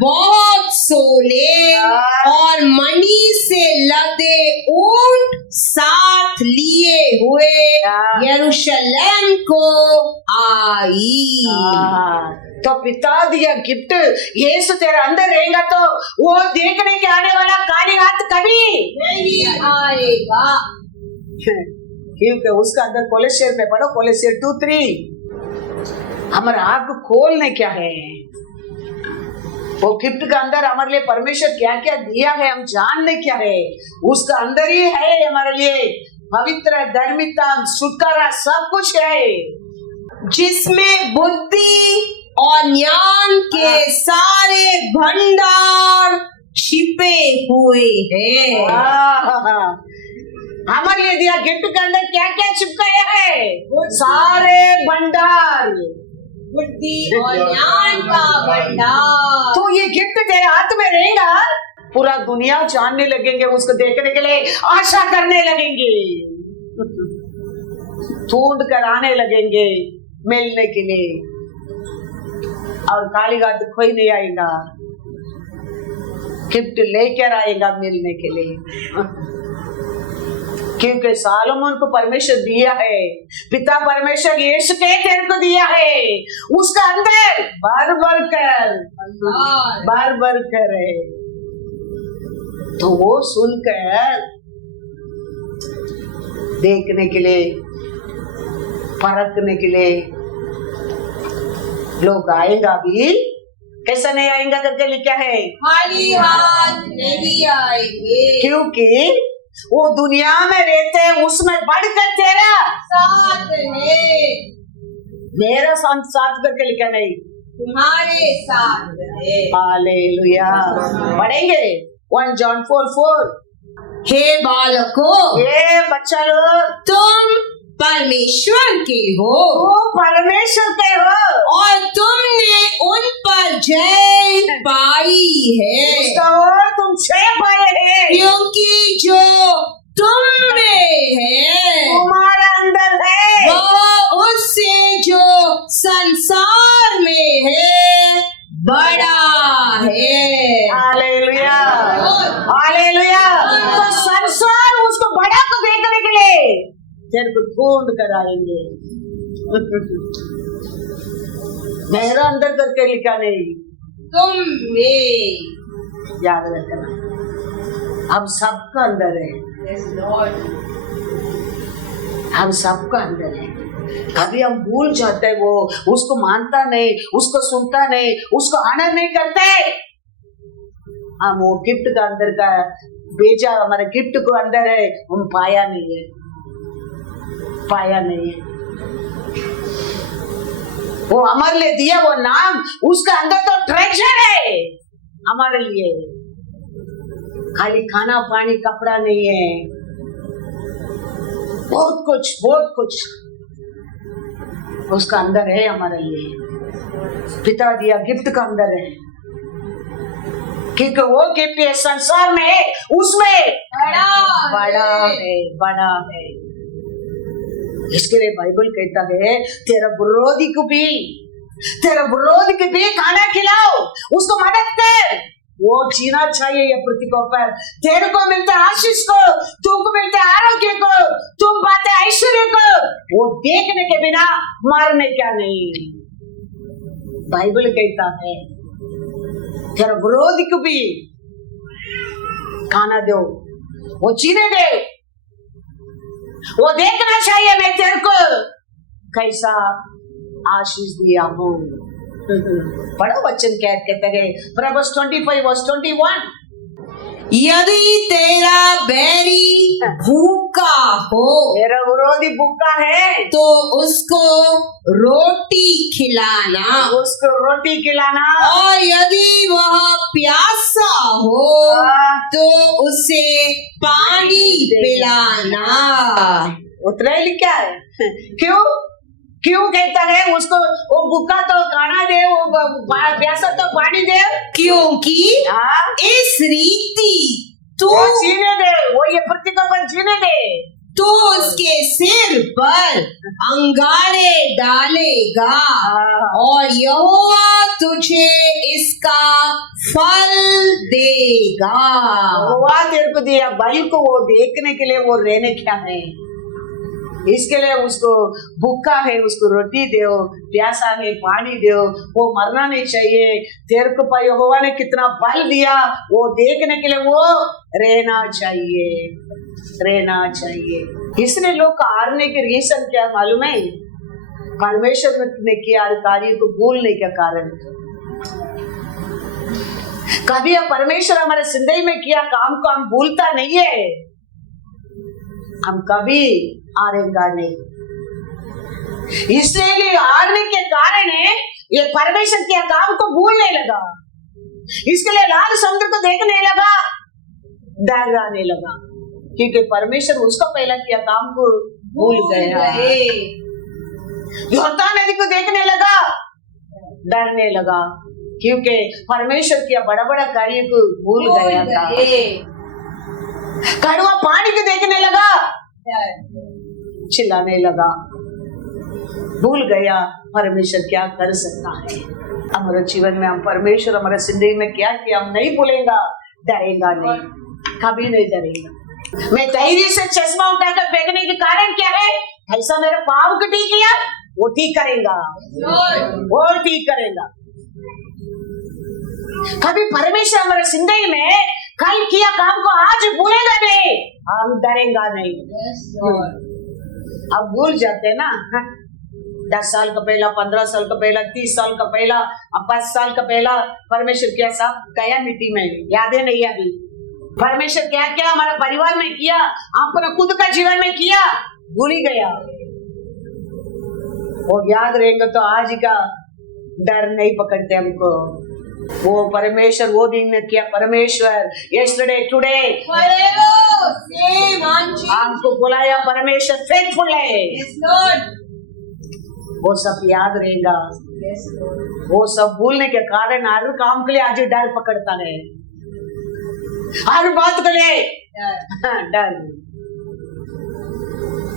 बहुत सोने और मणि से लदे ऊंट साथ लिए हुए यरूशलेम को आई। तो पिता दिया गिफ्ट यीशु तेरे अंदर रहेगा तो वो देखने के आने वाला खाली हाथ कभी नहीं आएगा, क्योंकि उसका अंदर कोलोसियर में पढ़ो, कोलोसियर 2:3। हमारा आंख खोलने क्या है, वो गिफ्ट का अंदर हमारे लिए परमेश्वर क्या क्या दिया है हम जानने क्या है, उसका अंदर ही है हमारे लिए पवित्र, धर्मिता, छुटकारा सब कुछ है, जिसमें बुद्धि और ज्ञान के सारे भंडार छिपे हुए हैं। हमारे लिए दिया गिफ्ट के अंदर क्या क्या चिपकाया है? सारे भंडार, बुद्धि और ज्ञान का भंडार। तो ये गिफ्ट तेरे हाथ में रहेगा, पूरा दुनिया जानने लगेंगे, उसको देखने के लिए आशा करने लगेंगे, ढूंढ कर आने लगेंगे मिलने के लिए, और खाली हाथ कोई नहीं आएगा, गिफ्ट लेकर आएगा मिलने के लिए। क्योंकि सालोमन को परमेश्वर दिया है, पिता परमेश्वर यीशु के तेरे को दिया है, उसका अंदर भर भर कर है। तो वो सुनकर देखने के लिए, परखने के लिए लोग आएगा भी, कैसा नहीं आएगा करके लिखा है, खाली हाथ नहीं आएंगे, क्योंकि वो दुनिया में रहते हैं, उसमें बढ़कर तेरा साथ है, मेरा साथ करके लिखा नहीं, तुम्हारे साथ है। हालेलुया। पढ़ेंगे 1 John 4:4। हे बालकों, ये बच्चा लोग, तुम परमेश्वर के हो वो परमेश्वर के हो और तुमने उन पर जय पाई है, उसका और तुम छह पाए हैं क्योंकि जो तुम में है तुम्हारा अंदर है वो उससे जो संसार में है बड़ा है। Hallelujah, hallelujah. तो संसार उसको बड़ा को देखने के लिए तेरे को ढूंढ कर आएंगे। मेरा अंदर करके लिखा नहीं, तुम में। याद रखना, हम सबका अंदर है, Yes, Lord. हम सबका अंदर है। कभी हम भूल जाते हैं, वो उसको मानता नहीं, उसको सुनता नहीं, उसको आनंद नहीं करते। हम वो गिफ्ट का अंदर का बेचा, हमारे गिफ्ट को अंदर है, हम पाया नहीं है, पाया नहीं है। वो हमारे लिए दिया वो नाम, उसका अंदर तो ट्रेजर है हमारे लिए। खाली खाना पानी कपड़ा नहीं है, बहुत कुछ, बहुत कुछ उसका अंदर है हमारे लिए। पिता दिया गिफ्ट का अंदर है, क्योंकि वो गिफ्ट है संसार में है, उसमें बड़ा है, बड़ा है। इसके लिए बाइबल कहता है, तेरा विरोधी को भी, तेरा विरोधी को भी खाना खिलाओ, उसको मदद कर। वो जीना चाहिए ये पृथ्वी को पर। तेरे को मिलता है आशीष को, तुमको मिलता है आरोग्य को, तुम पाते ऐश्वर्य को, वो देखने के बिना मरने क्या नहीं। बाइबल कहता है तेरा विरोधी को भी खाना दो, वो जीने दे, वो देखना चाहिए मैं तेरे को कैसा आशीष दिया हूँ। बड़ा वचन कहते हैं, Proverbs 25:21। यदि तेरा बैरी भूखा हो मेरा विरोधी भूखा है तो उसको रोटी खिलाना, उसको रोटी खिलाना, और यदि वह प्यासा हो तो उसे पानी पिलाना। उतना ही लिखा है। क्यों क्यों कहता है उसको, वो भूखा तो खाना दे, वो प्यासा तो पानी दे, क्योंकि हाँ? इस रीति तू वो जीने दे, वो ये पृथ्वी पर जीने दे, तो उसके सिर पर अंगारे डालेगा और यहोवा तुझे इसका फल देगा। वो तेरे को दिया बल को, वो देखने के लिए, वो रहने क्या है, इसके लिए उसको भूखा है उसको रोटी दो, प्यासा है पानी दो, वो मरना नहीं चाहिए। तेरे को यहोवा ने कितना बल दिया, वो देखने के लिए वो रहना चाहिए, रहना चाहिए। इसने लोग को हारने के रीजन क्या मालूम है? परमेश्वर ने किया कार्य को भूलने का कारण। कभी परमेश्वर हमारे जिंदगी में किया काम को हम भूलता नहीं है, हम कभी हारेगा नहीं। इसलिए हारने के कारण है ये परमेश्वर के काम को भूलने लगा, इसके लिए लाल समुद्र को देखने लगा, डराने लगा, क्योंकि परमेश्वर उसका पहला किया काम को भूल गया। यहोर्दान नदी को देखने लगा, डरने लगा, क्योंकि परमेश्वर किया बड़ा बड़ा कार्य को भूल गया था। कड़वा पानी को देखने लगा, चिल्लाने लगा, भूल गया परमेश्वर क्या कर सकता है। हमारे जीवन में हम परमेश्वर हमारे जिंदगी में क्या किया हम नहीं भूलेगा, डरेगा नहीं, कभी नहीं डरेगा। मैं धैर्य से चश्मा उठाकर फेंकने के कारण क्या है? ऐसा मेरे पाप को ठीक किया, वो ठीक करेगा, वो ठीक करेगा। कभी परमेश्वर हमारे जिंदगी में कल किया काम को आज भूलेगा नहीं, हम डरेगा नहीं। अब भूल जाते ना, 10 साल का पहला, 15 साल का पहला, 30 साल का पहला, 5 साल का पहला परमेश्वर क्या सब गया मिट्टी में, याद है नहीं? अभी परमेश्वर क्या क्या हमारे परिवार में किया, अपना खुद का जीवन में किया, भूल ही गया। वो याद रहेगा तो आज का डर नहीं पकड़ते हमको। वो परमेश्वर वो दिन ने किया परमेश्वर yesterday today Forever. Same. Unchanged. हमको बुलाया परमेश्वर फेथफुल है, Yes, Lord. वो सब याद रहेगा। Yes, Lord. वो सब भूलने के कारण हर काम के लिए आज डर पकड़ता है, हर बात के लिए डर,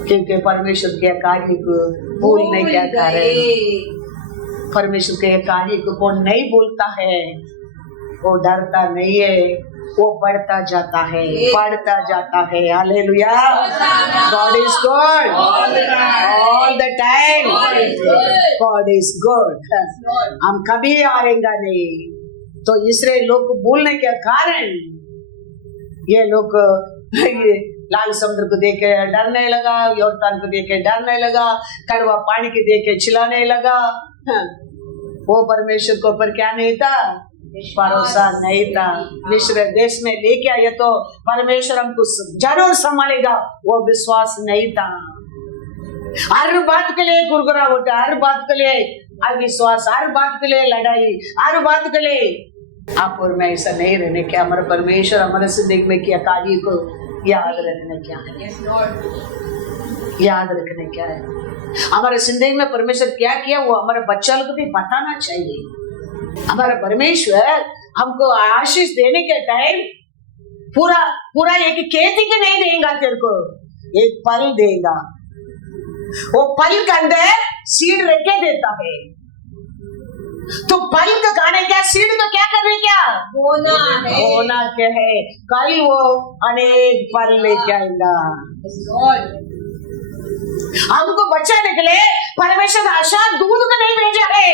क्योंकि परमेश्वर के कार्य को भूलने के कारण, परमेश्वर के कार्य को कौन नहीं भूलता है, वो डरता नहीं है, वो बढ़ता जाता है, बढ़ता जाता है। Hallelujah. God is good all the time, God is good. हम कभी हारेंगे नहीं। तो इसराइल लोग को भूलने के कारण ये लोग ये लाल समुद्र को देख के डरने लगा, यॉर्दान को देख के डरने लगा, कड़वा पानी को देख के चिल्लाने लगा। वो परमेश्वर को ऊपर क्या नहीं था, भरोसा नहीं था। मिस्र देश में लेके आए तो परमेश्वर हमको जरूर संभालेगा, वो विश्वास नहीं था। हर बात के लिए गुरगुरा होता, हर बात के लिए अविश्वास, हर बात के लिए लड़ाई, हर बात के लिए आप और मैं ऐसा नहीं रहने क्या। हमारा परमेश्वर हमारे जिंदगी में किया कार्य को याद रखने क्या है, Yes, Lord. याद रखने क्या है। हमारे जिंदगी में परमेश्वर क्या किया वो हमारे बच्चों को भी बताना चाहिए। हमारा परमेश्वर हमको आशीष देने के टाइम पूरा पूरा एक खेती के नहीं देगा, तेरे को एक फल देगा। वो फल के अंदर सीड रख के देता है, तो फल का खाने क्या, सीड का क्या करने क्या होना है, होना क्या है। कल वो अनेक फल लेके आएगा। Yes, Lord. हमको बचाने के लिए परमेश्वर आशा दूध को नहीं भेजा है,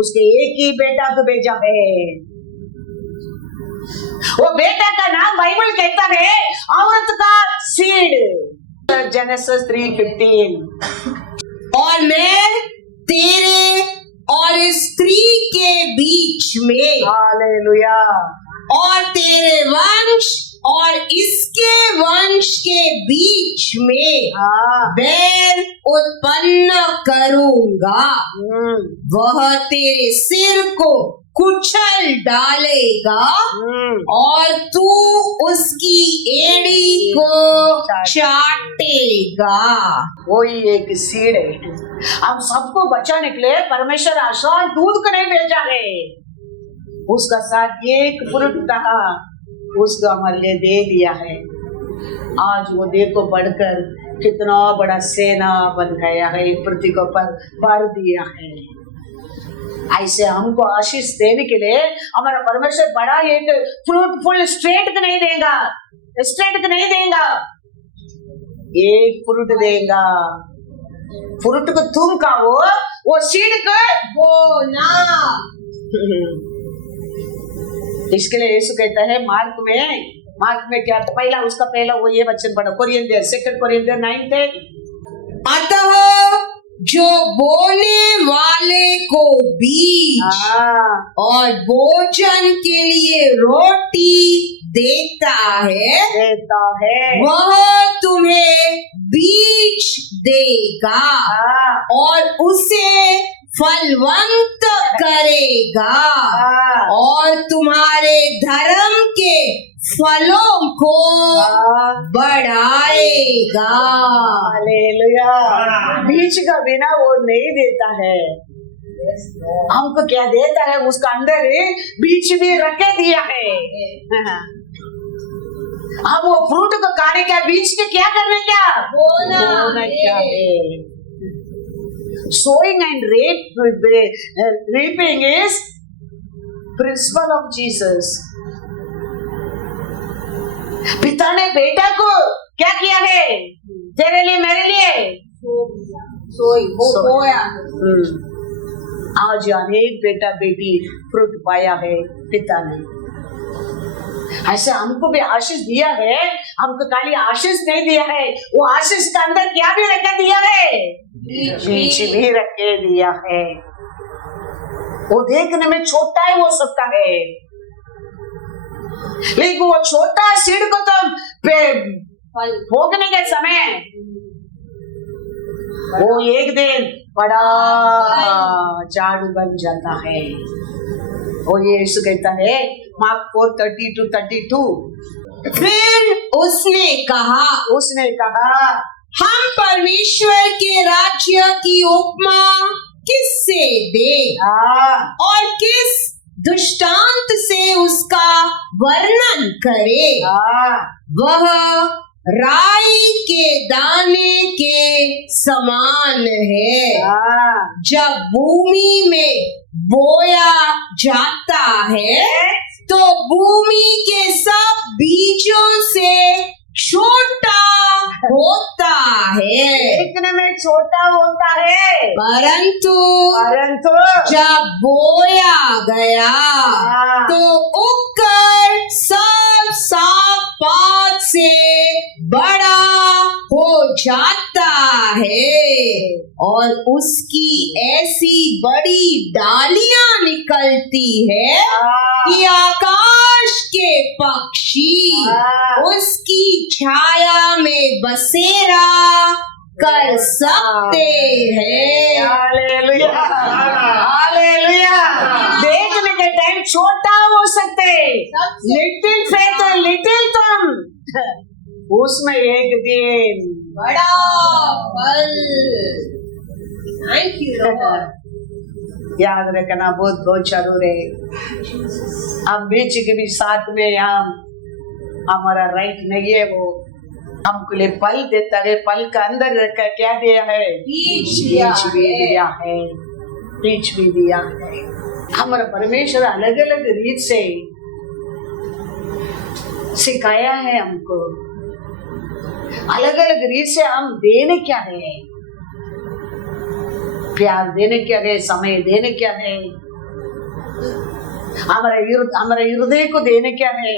उसके एक ही बेटा को भेजा है। वो बेटा का नाम बाइबल कहता है औरत का सीड, जेनेसिस 3:15। और मैं तेरे और स्त्री के बीच में हालेलुया। और तेरे वंश और इसके वंश के बीच में हाँ। बैर उत्पन्न करूंगा, वह तेरे सिर को कुचल डालेगा और तू उसकी एड़ी को चाटेगा। वही एक सीड है। हम सबको बचाने के लिए परमेश्वर आशा दूध को नहीं भेजा है, उसका साथ एक फ्रूट था, उसको हमारे लिए दे दिया है। आज वो देखो बढ़कर कितना बड़ा सेना बन गया है, पृथ्वी को पर भर दिया है। ऐसे हमको आशीष देने के लिए हमारा परमेश्वर बड़ा एक फ्रूटफुल स्ट्रेट को नहीं देगा, स्ट्रेट को नहीं देगा, एक फ्रूट देगा। फ्रूट को तुम खाओ, वो सीड को वो ना। इसके लिए यीशु कहता है मार्क में क्या पहला उसका पहला वो ये वचन पढ़ो, कोरिन्थियर 2 कोरिन्थियर 9। अतः जो बोने वाले को बीज और भोजन के लिए रोटी देता है वह तुम्हें बीज देगा और उसे फलवंत करेगा और तुम्हारे धर्म के फलों को बढ़ाएगा। हालेलुया। बीज का बिना वो नहीं देता है, हमको क्या देता है, उसका अंदर बीज भी रखे दिया है। अब वो फ्रूट को खाने का बीज के क्या करने क्या बोना क्या है। Sowing and reaping is principle of Jesus. पिता ने बेटा को क्या किया है, तेरे लिए मेरे लिए सोया। आज अनेक बेटा बेटी फ्रूट पाया है पिता ने। ऐसे हमको भी आशीष दिया है, हमको खाली आशीष नहीं दिया है, वो आशीष के अंदर क्या भी रखे दिया है, बीज भी रखे दिया है। वो देखने में छोटा है हो सकता है, लेकिन वो छोटा सीड को तो भोगने के समय वो एक दिन बड़ा झाड़ू बन जाता है। वो ये यीशु कहता है मार्क 4:30-32। फिर उसने कहा हम परमेश्वर के राज्य की उपमा किससे दे और किस दृष्टांत से उसका वर्णन करे। वह राई के दाने के समान है, जब भूमि में बोया जाता है तो भूमि के सब बीजों से छोटा होता है, देखने में छोटा होता है, परंतु जब बोया गया तो उगकर सब साग पात से बड़ा हो जाता है और उसकी ऐसी बड़ी डालियां निकलती है कि आकाश के पक्षी उसकी छाया में बसेरा कर सकते हैं। Hallelujah, hallelujah. देखने के टाइम छोटा हो सकते, लिटिल फेथ, लिटिल तुम, उसमें एक दिन बड़ा फल। Thank you Lord. याद रखना बहुत बहुत जरूर है। हम बीच के भी साथ में हम हमारा राइट नहीं है, वो हमको लिए फल देता है, फल का अंदर क्या दिया है? बीज भी दिया है, बीज भी दिया है। हमारा परमेश्वर अलग अलग रीत से सिखाया है हमको, अलग अलग रीत से हम देने क्या है, प्यार देने क्या है, समय देने क्या है, हमारा हृदय को देने क्या है,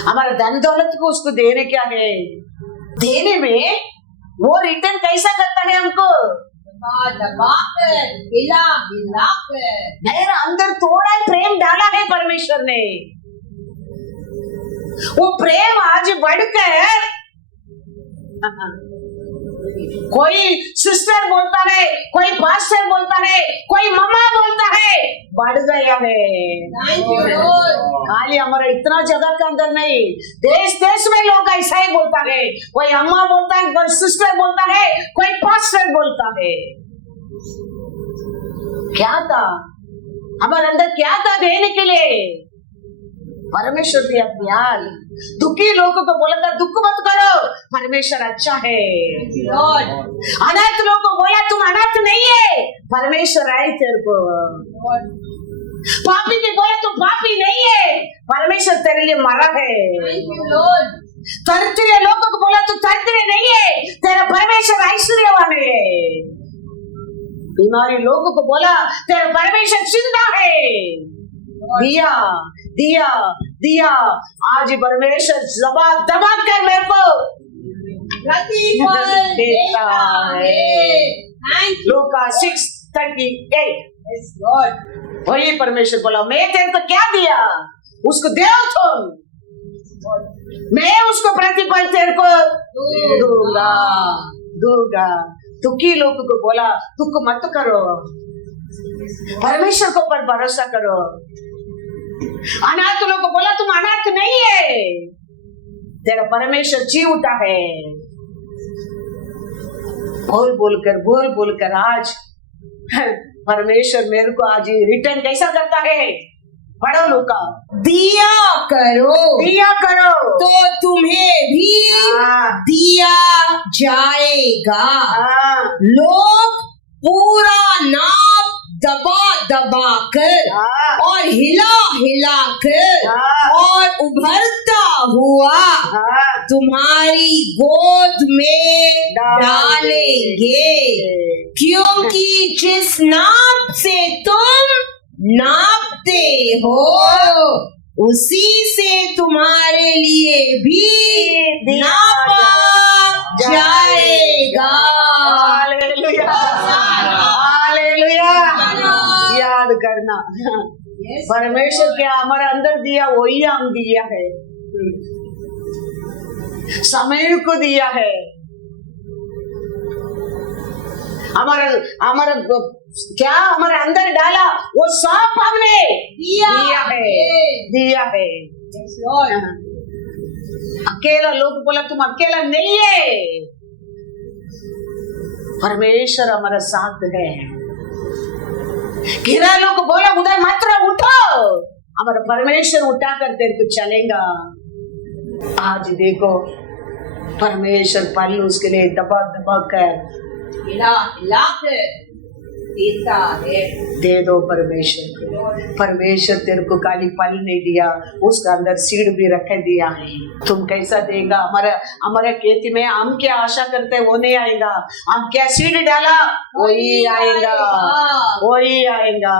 हमारा धन दौलत को उसको देने क्या है। देने में वो रिटर्न कैसा करता है हमको? मेरा अंदर थोड़ा ही प्रेम डाला है परमेश्वर ने, वो प्रेम आज बढ़कर कोई सिस्टर बोलता है, कोई पास्टर बोलता है, कोई मम्मा बोलता है, बढ़ गया है। खाली हमारा इतना जगह के अंदर नहीं, देश देश में लोग ऐसा ही बोलता है, कोई अम्मा बोलता है, कोई सिस्टर बोलता है, कोई पास्टर बोलता है। क्या था हमारे अंदर, क्या था देने के लिए? परमेश्वर दिया प्यार। दुखी लोगों को बोला था दुख मत करो, परमेश्वर अच्छा है। अनाथ लोगों को बोला तुम अनाथ नहीं है, परमेश्वर आए तेरे को। पापी को बोला तुम पापी नहीं है, परमेश्वर तेरे लिए मरा है। तरतरे लोगों को बोला तुम तरतरे नहीं है, तेरा परमेश्वर ऐश्वर्यवान है। बीमारी लोगों को बोला तेरा परमेश्वर जिंदा है। दिया दिया दिया, आज परमेश्वर जबान दबा कर मेरे को प्रतिफल देता है। लूका 6:38। वही परमेश्वर बोला मैं तेरे को क्या दिया, उसको दे तुम, मैं उसको प्रतिफल तेरे को दूंगा दूंगा। दुखी लोगों को बोला दुख मत करो, परमेश्वर को पर भरोसा करो। अनाथ लोगों को बोला तुम अनाथ नहीं है, तेरा परमेश्वर जी उठा है। बोल बोलकर आज परमेश्वर मेरे को आज रिटर्न कैसा करता है? पढ़ो लूका। दिया करो तो तुम्हें भी दिया जाएगा। लोग पूरा नाप दबा कर और हिला कर और उभरता हुआ तुम्हारी गोद में डालेंगे, क्योंकि जिस नाप से तुम नापते हो उसी से तुम्हारे लिए भी नापा जाएगा। Hallelujah, hallelujah. याद करना परमेश्वर क्या हमारे अंदर दिया वही हम दिया है, समय को दिया है, हमारा क्या हमारे अंदर डाला, वो सब हमने दिया दिया है। Yes, Lord. अकेला, लोग बोला तुम अकेला नहीं है, परमेश्वर हमारा साथ है। गिरा लोग बोला उधर मत रहो, उठो, हमारा परमेश्वर उठा कर तेरे को चलेगा। आज देखो परमेश्वर पल उसके लिए दबा दबा कर हिला कर देता है। दे दो परमेश्वर को। परमेश्वर तेरे को खाली पल नहीं दिया, उसका अंदर सीड भी रख दिया है। तुम कैसा देगा? हमारे खेती में हम क्या आशा करते वो नहीं आएगा, हम क्या सीड डाला वही आएगा, वही आएगा।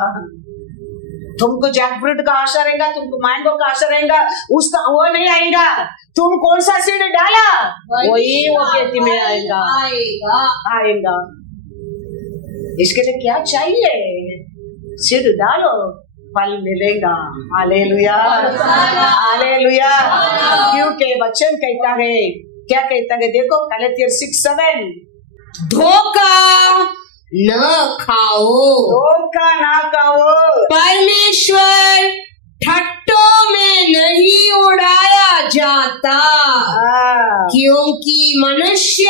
तुमको जैकफ्रूट का आशा रहेगा, तुमको मैंगो का आशा रहेगा, उसका वो नहीं आएगा। तुम कौन सा सीड डाला वही वो खेती में आएगा आएगा। इसके लिए क्या चाहिए? सीड डालो, फल मिलेगा। Hallelujah hallelujah. क्योंकि वचन कहता है, क्या कहता है? देखो गलातियर 6:7, धोखा न खाओ, धोखा ना खाओ, परमेश्वर ठट्टों में नहीं उड़ाया जाता, क्योंकि मनुष्य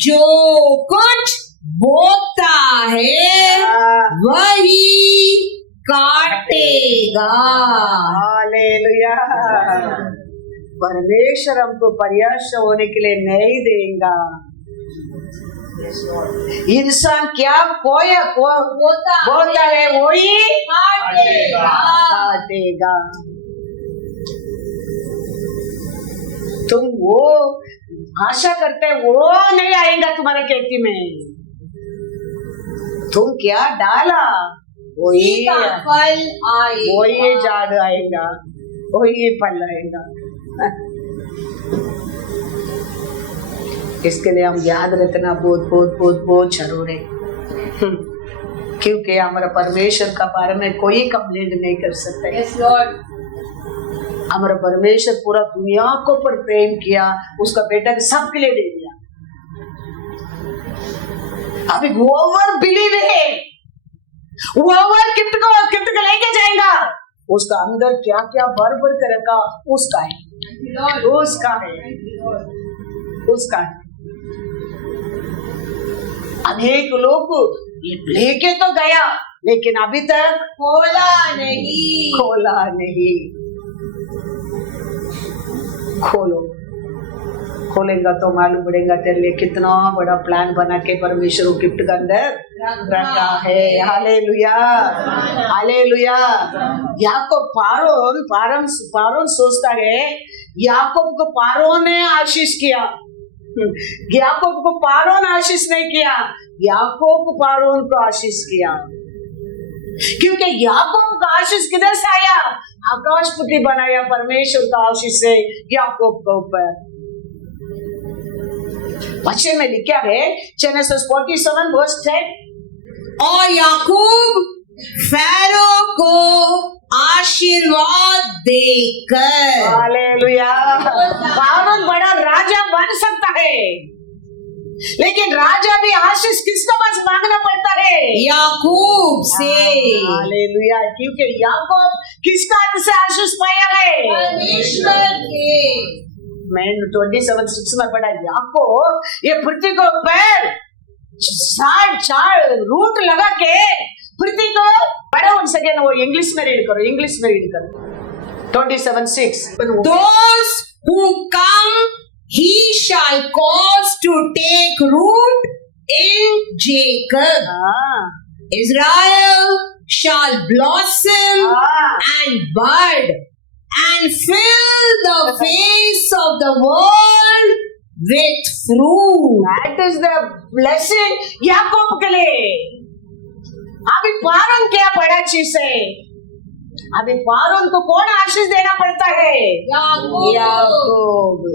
जो कुछ बोता है वही काटेगा। हालेलुया। परमेश्वर हमको प्रयास होने के लिए नहीं देगा। इंसान क्या बोता है वही काटेगा। तुम वो आशा करते वो नहीं आएगा तुम्हारे खेती में। तुम क्या डाला वही फल आएगा, वही झाड़ आएगा, वही फल आएगा। इसके लिए हम याद रखना बहुत बहुत बहुत बहुत जरूरी, क्योंकि हमारा परमेश्वर का बारे में कोई कंप्लेंट नहीं कर सकता। Yes, Lord. हमारा परमेश्वर पूरा दुनिया को पर प्रेम किया, उसका बेटा सबके लिए दे दिया। अभी ओवर बिलीव है, ओवर गिफ्ट को लेके जाएगा, उसका अंदर क्या क्या भर भर कर रखा उसका है, उसका है, उसका है। अनेक लोग लेके तो गया लेकिन अभी तक खोला नहीं। खोलेगा तो मालूम पड़ेगा तेरे लिए कितना बड़ा प्लान बना के परमेश्वर गिफ्ट के अंदर रखा है। Hallelujah hallelujah. याकूब पारोन सोचता है, याकूब को पारोन ने आशीष किया, याकूब को पारोन आशीष नहीं किया, याकूब पारोन को आशीष किया। क्योंकि याकूब का आशीष किधर से आया? आकाशपति बनाया परमेश्वर का आशीष से याकूब के ऊपर। वचन में लिखा है जेनेसिस 47:10, और याकूब फैरो को आशीर्वाद देकर, हालेलुया। फारोन बड़ा राजा बन सकता है, लेकिन राजा भी आशीष किसको पास मांगना पड़ता है? याकूब से। हालेलुया। क्योंकि याकूब किसका हाथ से आशीष पाया है? परमेश्वर के। मैंने 27:6 में पढ़ा, याकूब ये पृथ्वी को ऊपर चार रूट लगा के पृथ्वी को बड़ा उन सके ना। वो इंग्लिश में रीड करो, 27:6। Those who come he shall cause to take root in Jacob. Israel shall blossom and bud and fill the face of the world with fruit. That is the blessing याकूब के लिए। अभी फारोन क्या बड़ा चीज है? अभी फारोन को कौन आशीष देना पड़ता है? याकूब।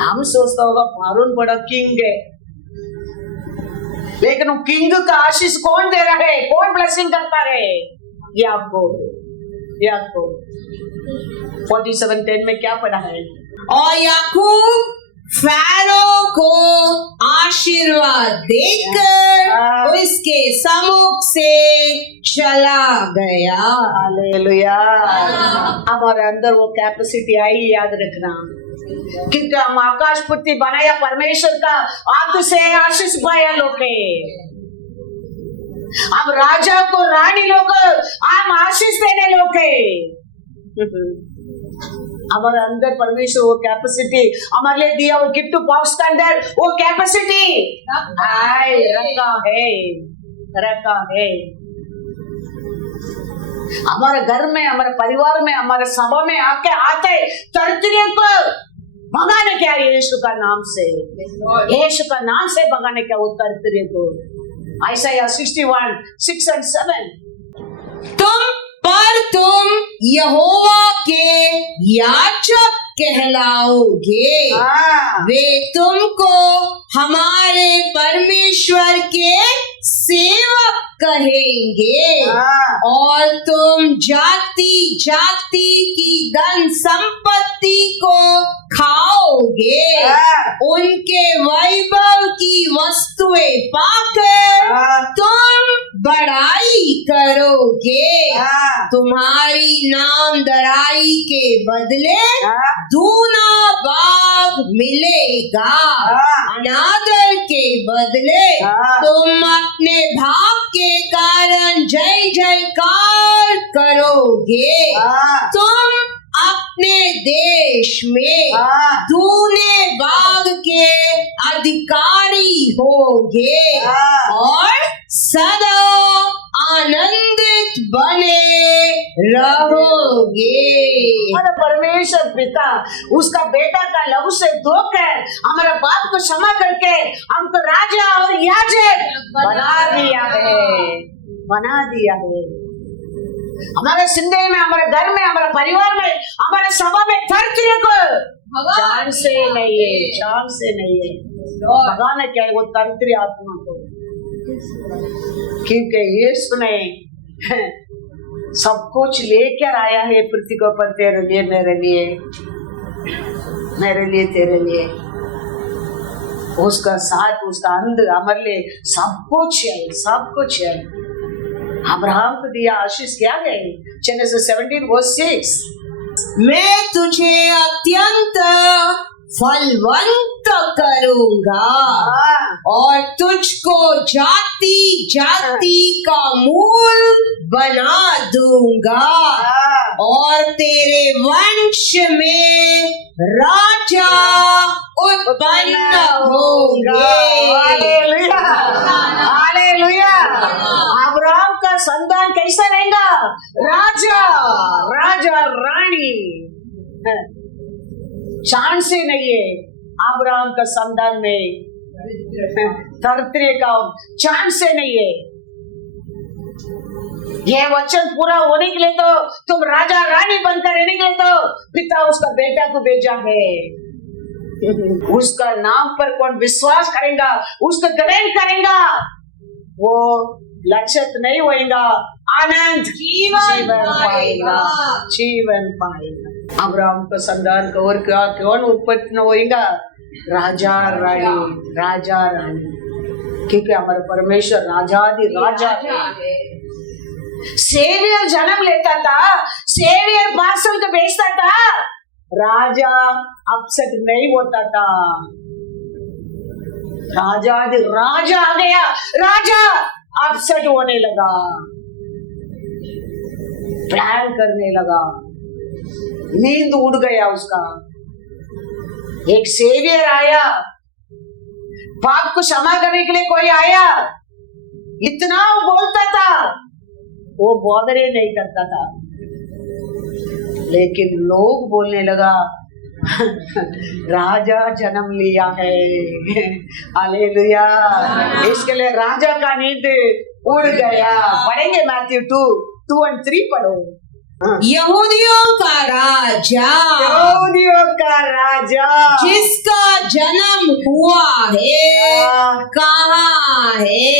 हम सोचता होगा फारोन बड़ा किंग है, लेकिन किंग का आशीष कौन दे रहा है? कौन ब्लेसिंग करता है? याकूब। 47:10 में क्या पढ़ा है? और याकूब फैरो को आशीर्वाद देकर उसके सम्मुख से चला गया। हालेलुया। हमारे अंदर वो कैपेसिटी आई, याद रखना, क्योंकि हम आकाश पृथ्वी बनाया परमेश्वर का हाथ से, आशीष पाया लोग ने। हम राजा को रानी लोग, हम आशीष देने लोग हैं। हमारे अंदर परमेश्वर वो कैपेसिटी हमारे लिए दिया, वो गिफ्ट बॉक्स के अंदर वो कैपेसिटी रखा है। हमारे घर में, हमारे परिवार में, हमारे सभा में आके आते तरतरियों को भगाने क्या, यीशु का नाम से, यीशु का नाम से भगाने क्या वो तरतरियों को। आयसाया 61:6-7। तुम यहोवा के याजक कहलाओगे, वे तुमको हमारे परमेश्वर के सेवक कहेंगे, और तुम जाति जाति की धन संपत्ति को खाओगे, उनके वैभव की वस्तुएं पाकर तुम बड़ाई करोगे। तुम्हारी नामधराई के बदले दूना भाग मिलेगा, अनादर के बदले तुम अपने भाग के कारण जय जयकार करोगे। तुम अपने देश में दूने भाग के अधिकारी होगे और सदा आनंदित बने रहोगे। हमारा परमेश्वर पिता उसका बेटा का लहू से धोकर हमारा पाप को क्षमा करके हमको राजा और याजक बना दिया है। हमारे जिंदगी में, हमारे घर में, हमारे परिवार में, हमारे सभा में धरती को चांस से नहीं है भगाना क्या है वो तंत्री आत्मा को, क्योंकि यीशु ने सब कुछ लेकर आया है पृथ्वी को पर तेरे लिए, मेरे लिए तेरे लिए। उसका साथ, उसका अंदर हमारे लिए सब कुछ है। अब्राहम को दिया आशीष क्या है? जेनेसिस 17:6। मैं तुझे अत्यंत फलवंत करूंगा और तुझको जाति जाति का मूल बना दूंगा, और तेरे वंश में राजा उत्पन्न होंगे। हालेलुया। अब्राहम का संतान कैसा रहेगा? राजा रानी। चांद से नहीं है अब्राहम का संतान में, धरती का चांद से नहीं है। ये वचन पूरा होने के लिए तो तुम राजा रानी बनकर रहने के लिए तो पिता उसका बेटा को भेजा है। उसका नाम पर कौन विश्वास करेगा, उसको ग्रहण करेगा, वो लक्षित नहीं होएगा, आनंद जीवन पाएगा। अब्राहम का संतान का और क्या कौन उत्पन्न होएगा? राजा रानी, क्योंकि हमारा परमेश्वर राजा है। सेवियर जन्म लेता था, सेवियर पार्सल को भेजता था, राजा अपसेट नहीं होता था। राजा आ गया, राजा अपसेट होने लगा, प्लान करने लगा, नींद उड़ गया उसका। एक सेवियर आया, पाप को क्षमा करने के लिए कोई आया, इतना वो बोलता था, वो बॉदर ही नहीं करता था। लेकिन लोग बोलने लगा राजा जन्म लिया है। हालेलुया। इसके लिए राजा का नींद उड़ गया। पढ़ेंगे मैथ्यू 2:2-3 पढ़ो। यहूदियों का राजा जिसका जन्म हुआ है कहाँ है?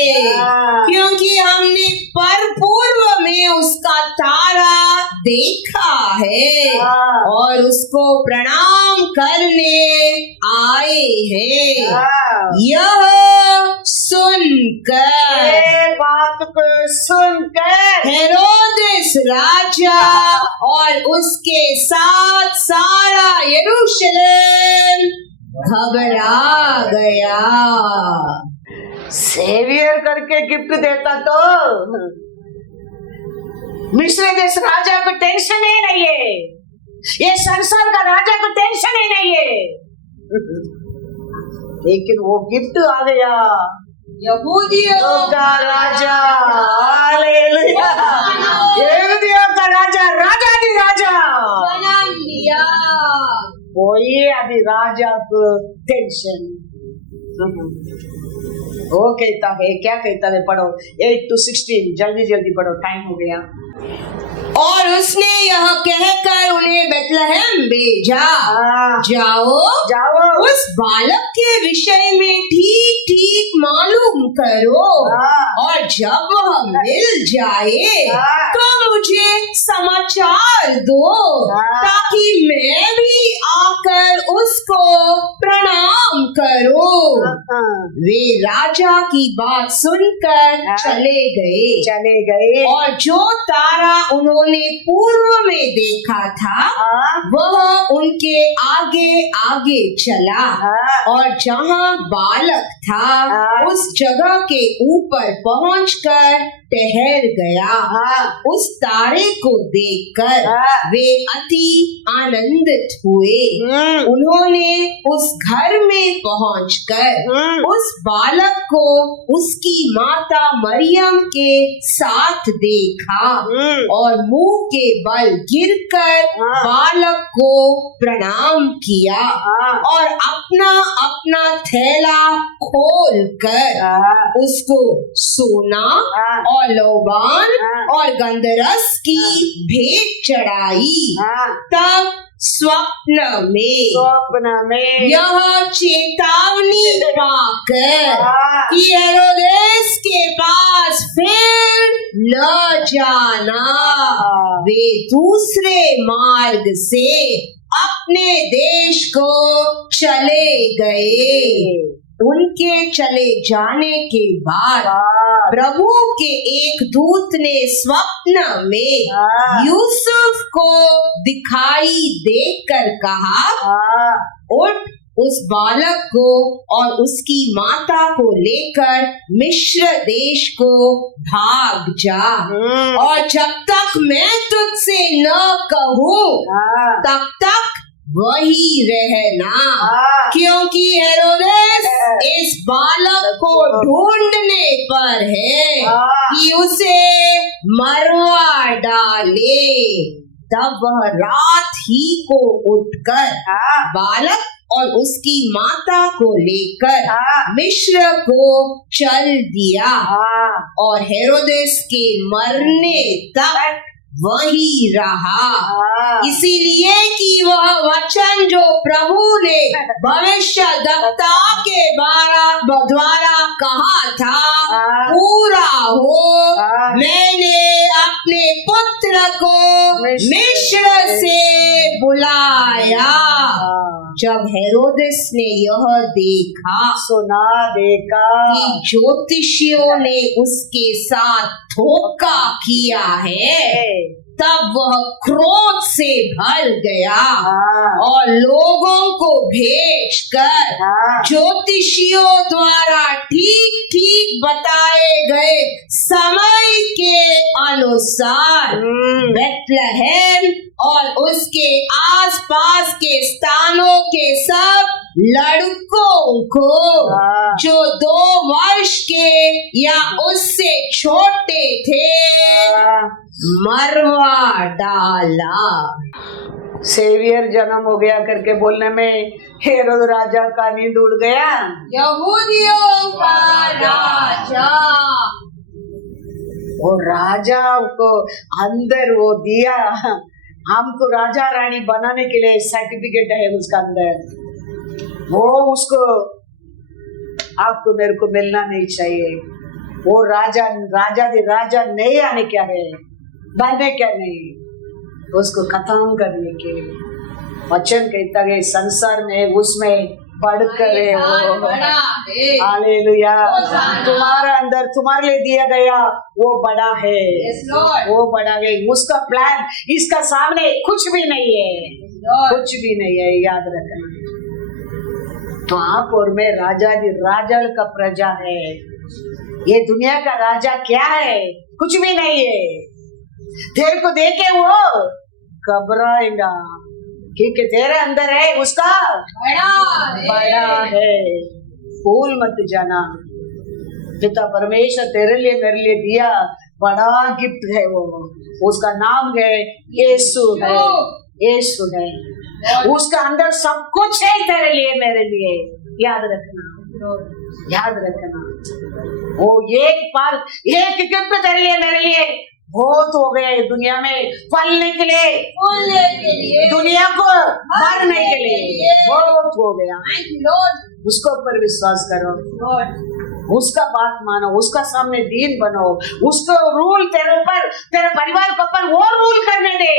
क्योंकि हमने पर पूर्व में उसका तारा देखा है और उसको प्रणाम करने आए हैं। हाँ। यह सुनकर ये बात को सुनकर हेरोदेस राजा और उसके साथ सारा यरूशलेम घबरा गया। सेवियर करके गिफ्ट देता तो मिस्र देश राजा को टेंशन ही नहीं है, ये संसार का राजा को टेंशन ही नहीं है, लेकिन वो गिफ्ट आ गया, यहूदियों का राजा। हालेलुया। यहूदियों का राजा, राजा बना लिया। कोई अभी राजा को टेंशन। वो कहता है, क्या कहता है, पढ़ो 8-16, जल्दी जल्दी पढ़ो, टाइम हो गया। और उसने यह कहकर उन्हें बेतलहम भेजा, हाँ। जाओ उस बालक के विषय में ठीक ठीक मालूम करो, हाँ। और जब वह मिल जाए हाँ। तो मुझे समाचार दो, हाँ। ताकि मैं भी आकर उसको प्रणाम करूं। वे राजा की बात सुनकर हाँ। चले गए। और जो तारा उन्होंने पूर्व में देखा था हाँ। वह उनके आगे आगे चला, हाँ। और जहाँ बालक था हाँ। उस जगह के ऊपर पहुंचकर ठहर गया। हाँ। उस तारे को देखकर हाँ। वे अति आनंदित हुए। उन्होंने उस घर में पहुंचकर उस बालक को उसकी माता मरियम के साथ देखा, और मुंह के बल गिरकर हाँ। बालक को प्रणाम किया, हाँ। और अपना अपना थैला खोलकर हाँ। उसको सोना हाँ। और लोबान हाँ। और गंधरस की भेंट चढ़ाई। हाँ। तब स्वप्न में यह चेतावनी पाकर हाँ। कि हेरोदेस के पास फिर न जाना, वे दूसरे मार्ग से अपने देश को चले गए। उनके चले जाने के बाद प्रभु के एक दूत ने स्वप्न में हाँ। यूसुफ को दिखाई देकर कहा, उठ, उस बालक को और उसकी माता को लेकर मिस्र देश को भाग जा, और जब तक मैं तुझसे न कहूँ तब तक वही रहना, क्योंकि हेरोदेस इस बालक को ढूंढने पर है कि उसे मरवा डाले। तब वह रात ही को उठकर बालक और उसकी माता को लेकर मिस्र को चल दिया, और हेरोदेस के मरने तक वही रहा, इसीलिए कि वह वचन जो प्रभु ने भविष्यद्वक्ता के द्वारा कहा था पूरा हो। मैंने अपने पुत्र को मिस्र से बुलाया। जब हेरोदेस ने यह देखा कि ज्योतिषियों ने उसके साथ धोखा किया है, तब वह क्रोध से भर गया और लोगों को भेजकर ज्योतिषियों द्वारा ठीक ठीक बताए गए समय के अनुसार बेथलेहम और उसके आसपास के स्थानों के सब लड़कों को जो 2 वर्ष के या उससे छोटे थे मरवा डाला। सेवियर जन्म हो गया करके बोलने में हेरोद राजा का नींद उड़ गया। यहूदियों का राजा, वो राजा को अंदर वो दिया, हमको राजा रानी बनाने के लिए सर्टिफिकेट है उसका अंदर, वो उसको आपको मेरे को मिलना नहीं चाहिए। वो राजा नहीं आने क्या है, बनने क्या नहीं, उसको खत्म करने के लिए वचन कहता है संसार में उसमें बढ़कर हो। बड़ा है। हालेलुया। होशाना। तुम्हारा अंदर तुम्हारे लिए दिया गया वो बड़ा है। Yes, Lord. वो बड़ा है। उसका प्लान इसका सामने कुछ भी नहीं है, Lord. कुछ भी नहीं है, याद रखना। तो आप और मैं राजा का प्रजा है। ये दुनिया का राजा क्या है? कुछ भी नहीं है। तेरे को देखे वो घबराएगा क्योंकि तेरे अंदर है उसका बड़ा है। भूल मत जाना, पिता परमेश्वर तेरे लिए मेरे लिए दिया बड़ा गिफ्ट है वो। उसका नाम है यीशु है, यीशु है। उसका अंदर सब कुछ है तेरे लिए मेरे लिए। याद रखना, याद रखना। वो एक गिफ्ट तेरे लिए मेरे लिए बहुत हो गया है। दुनिया में फलने के लिए, दुनिया को भरने के लिए बहुत हो गया। Thank you, Lord. उसके ऊपर विश्वास करो, Lord. उसका बात मानो, उसका सामने दीन बनो, उसको रूल तेरे ऊपर, तेरे परिवार के ऊपर वो रूल करने दे।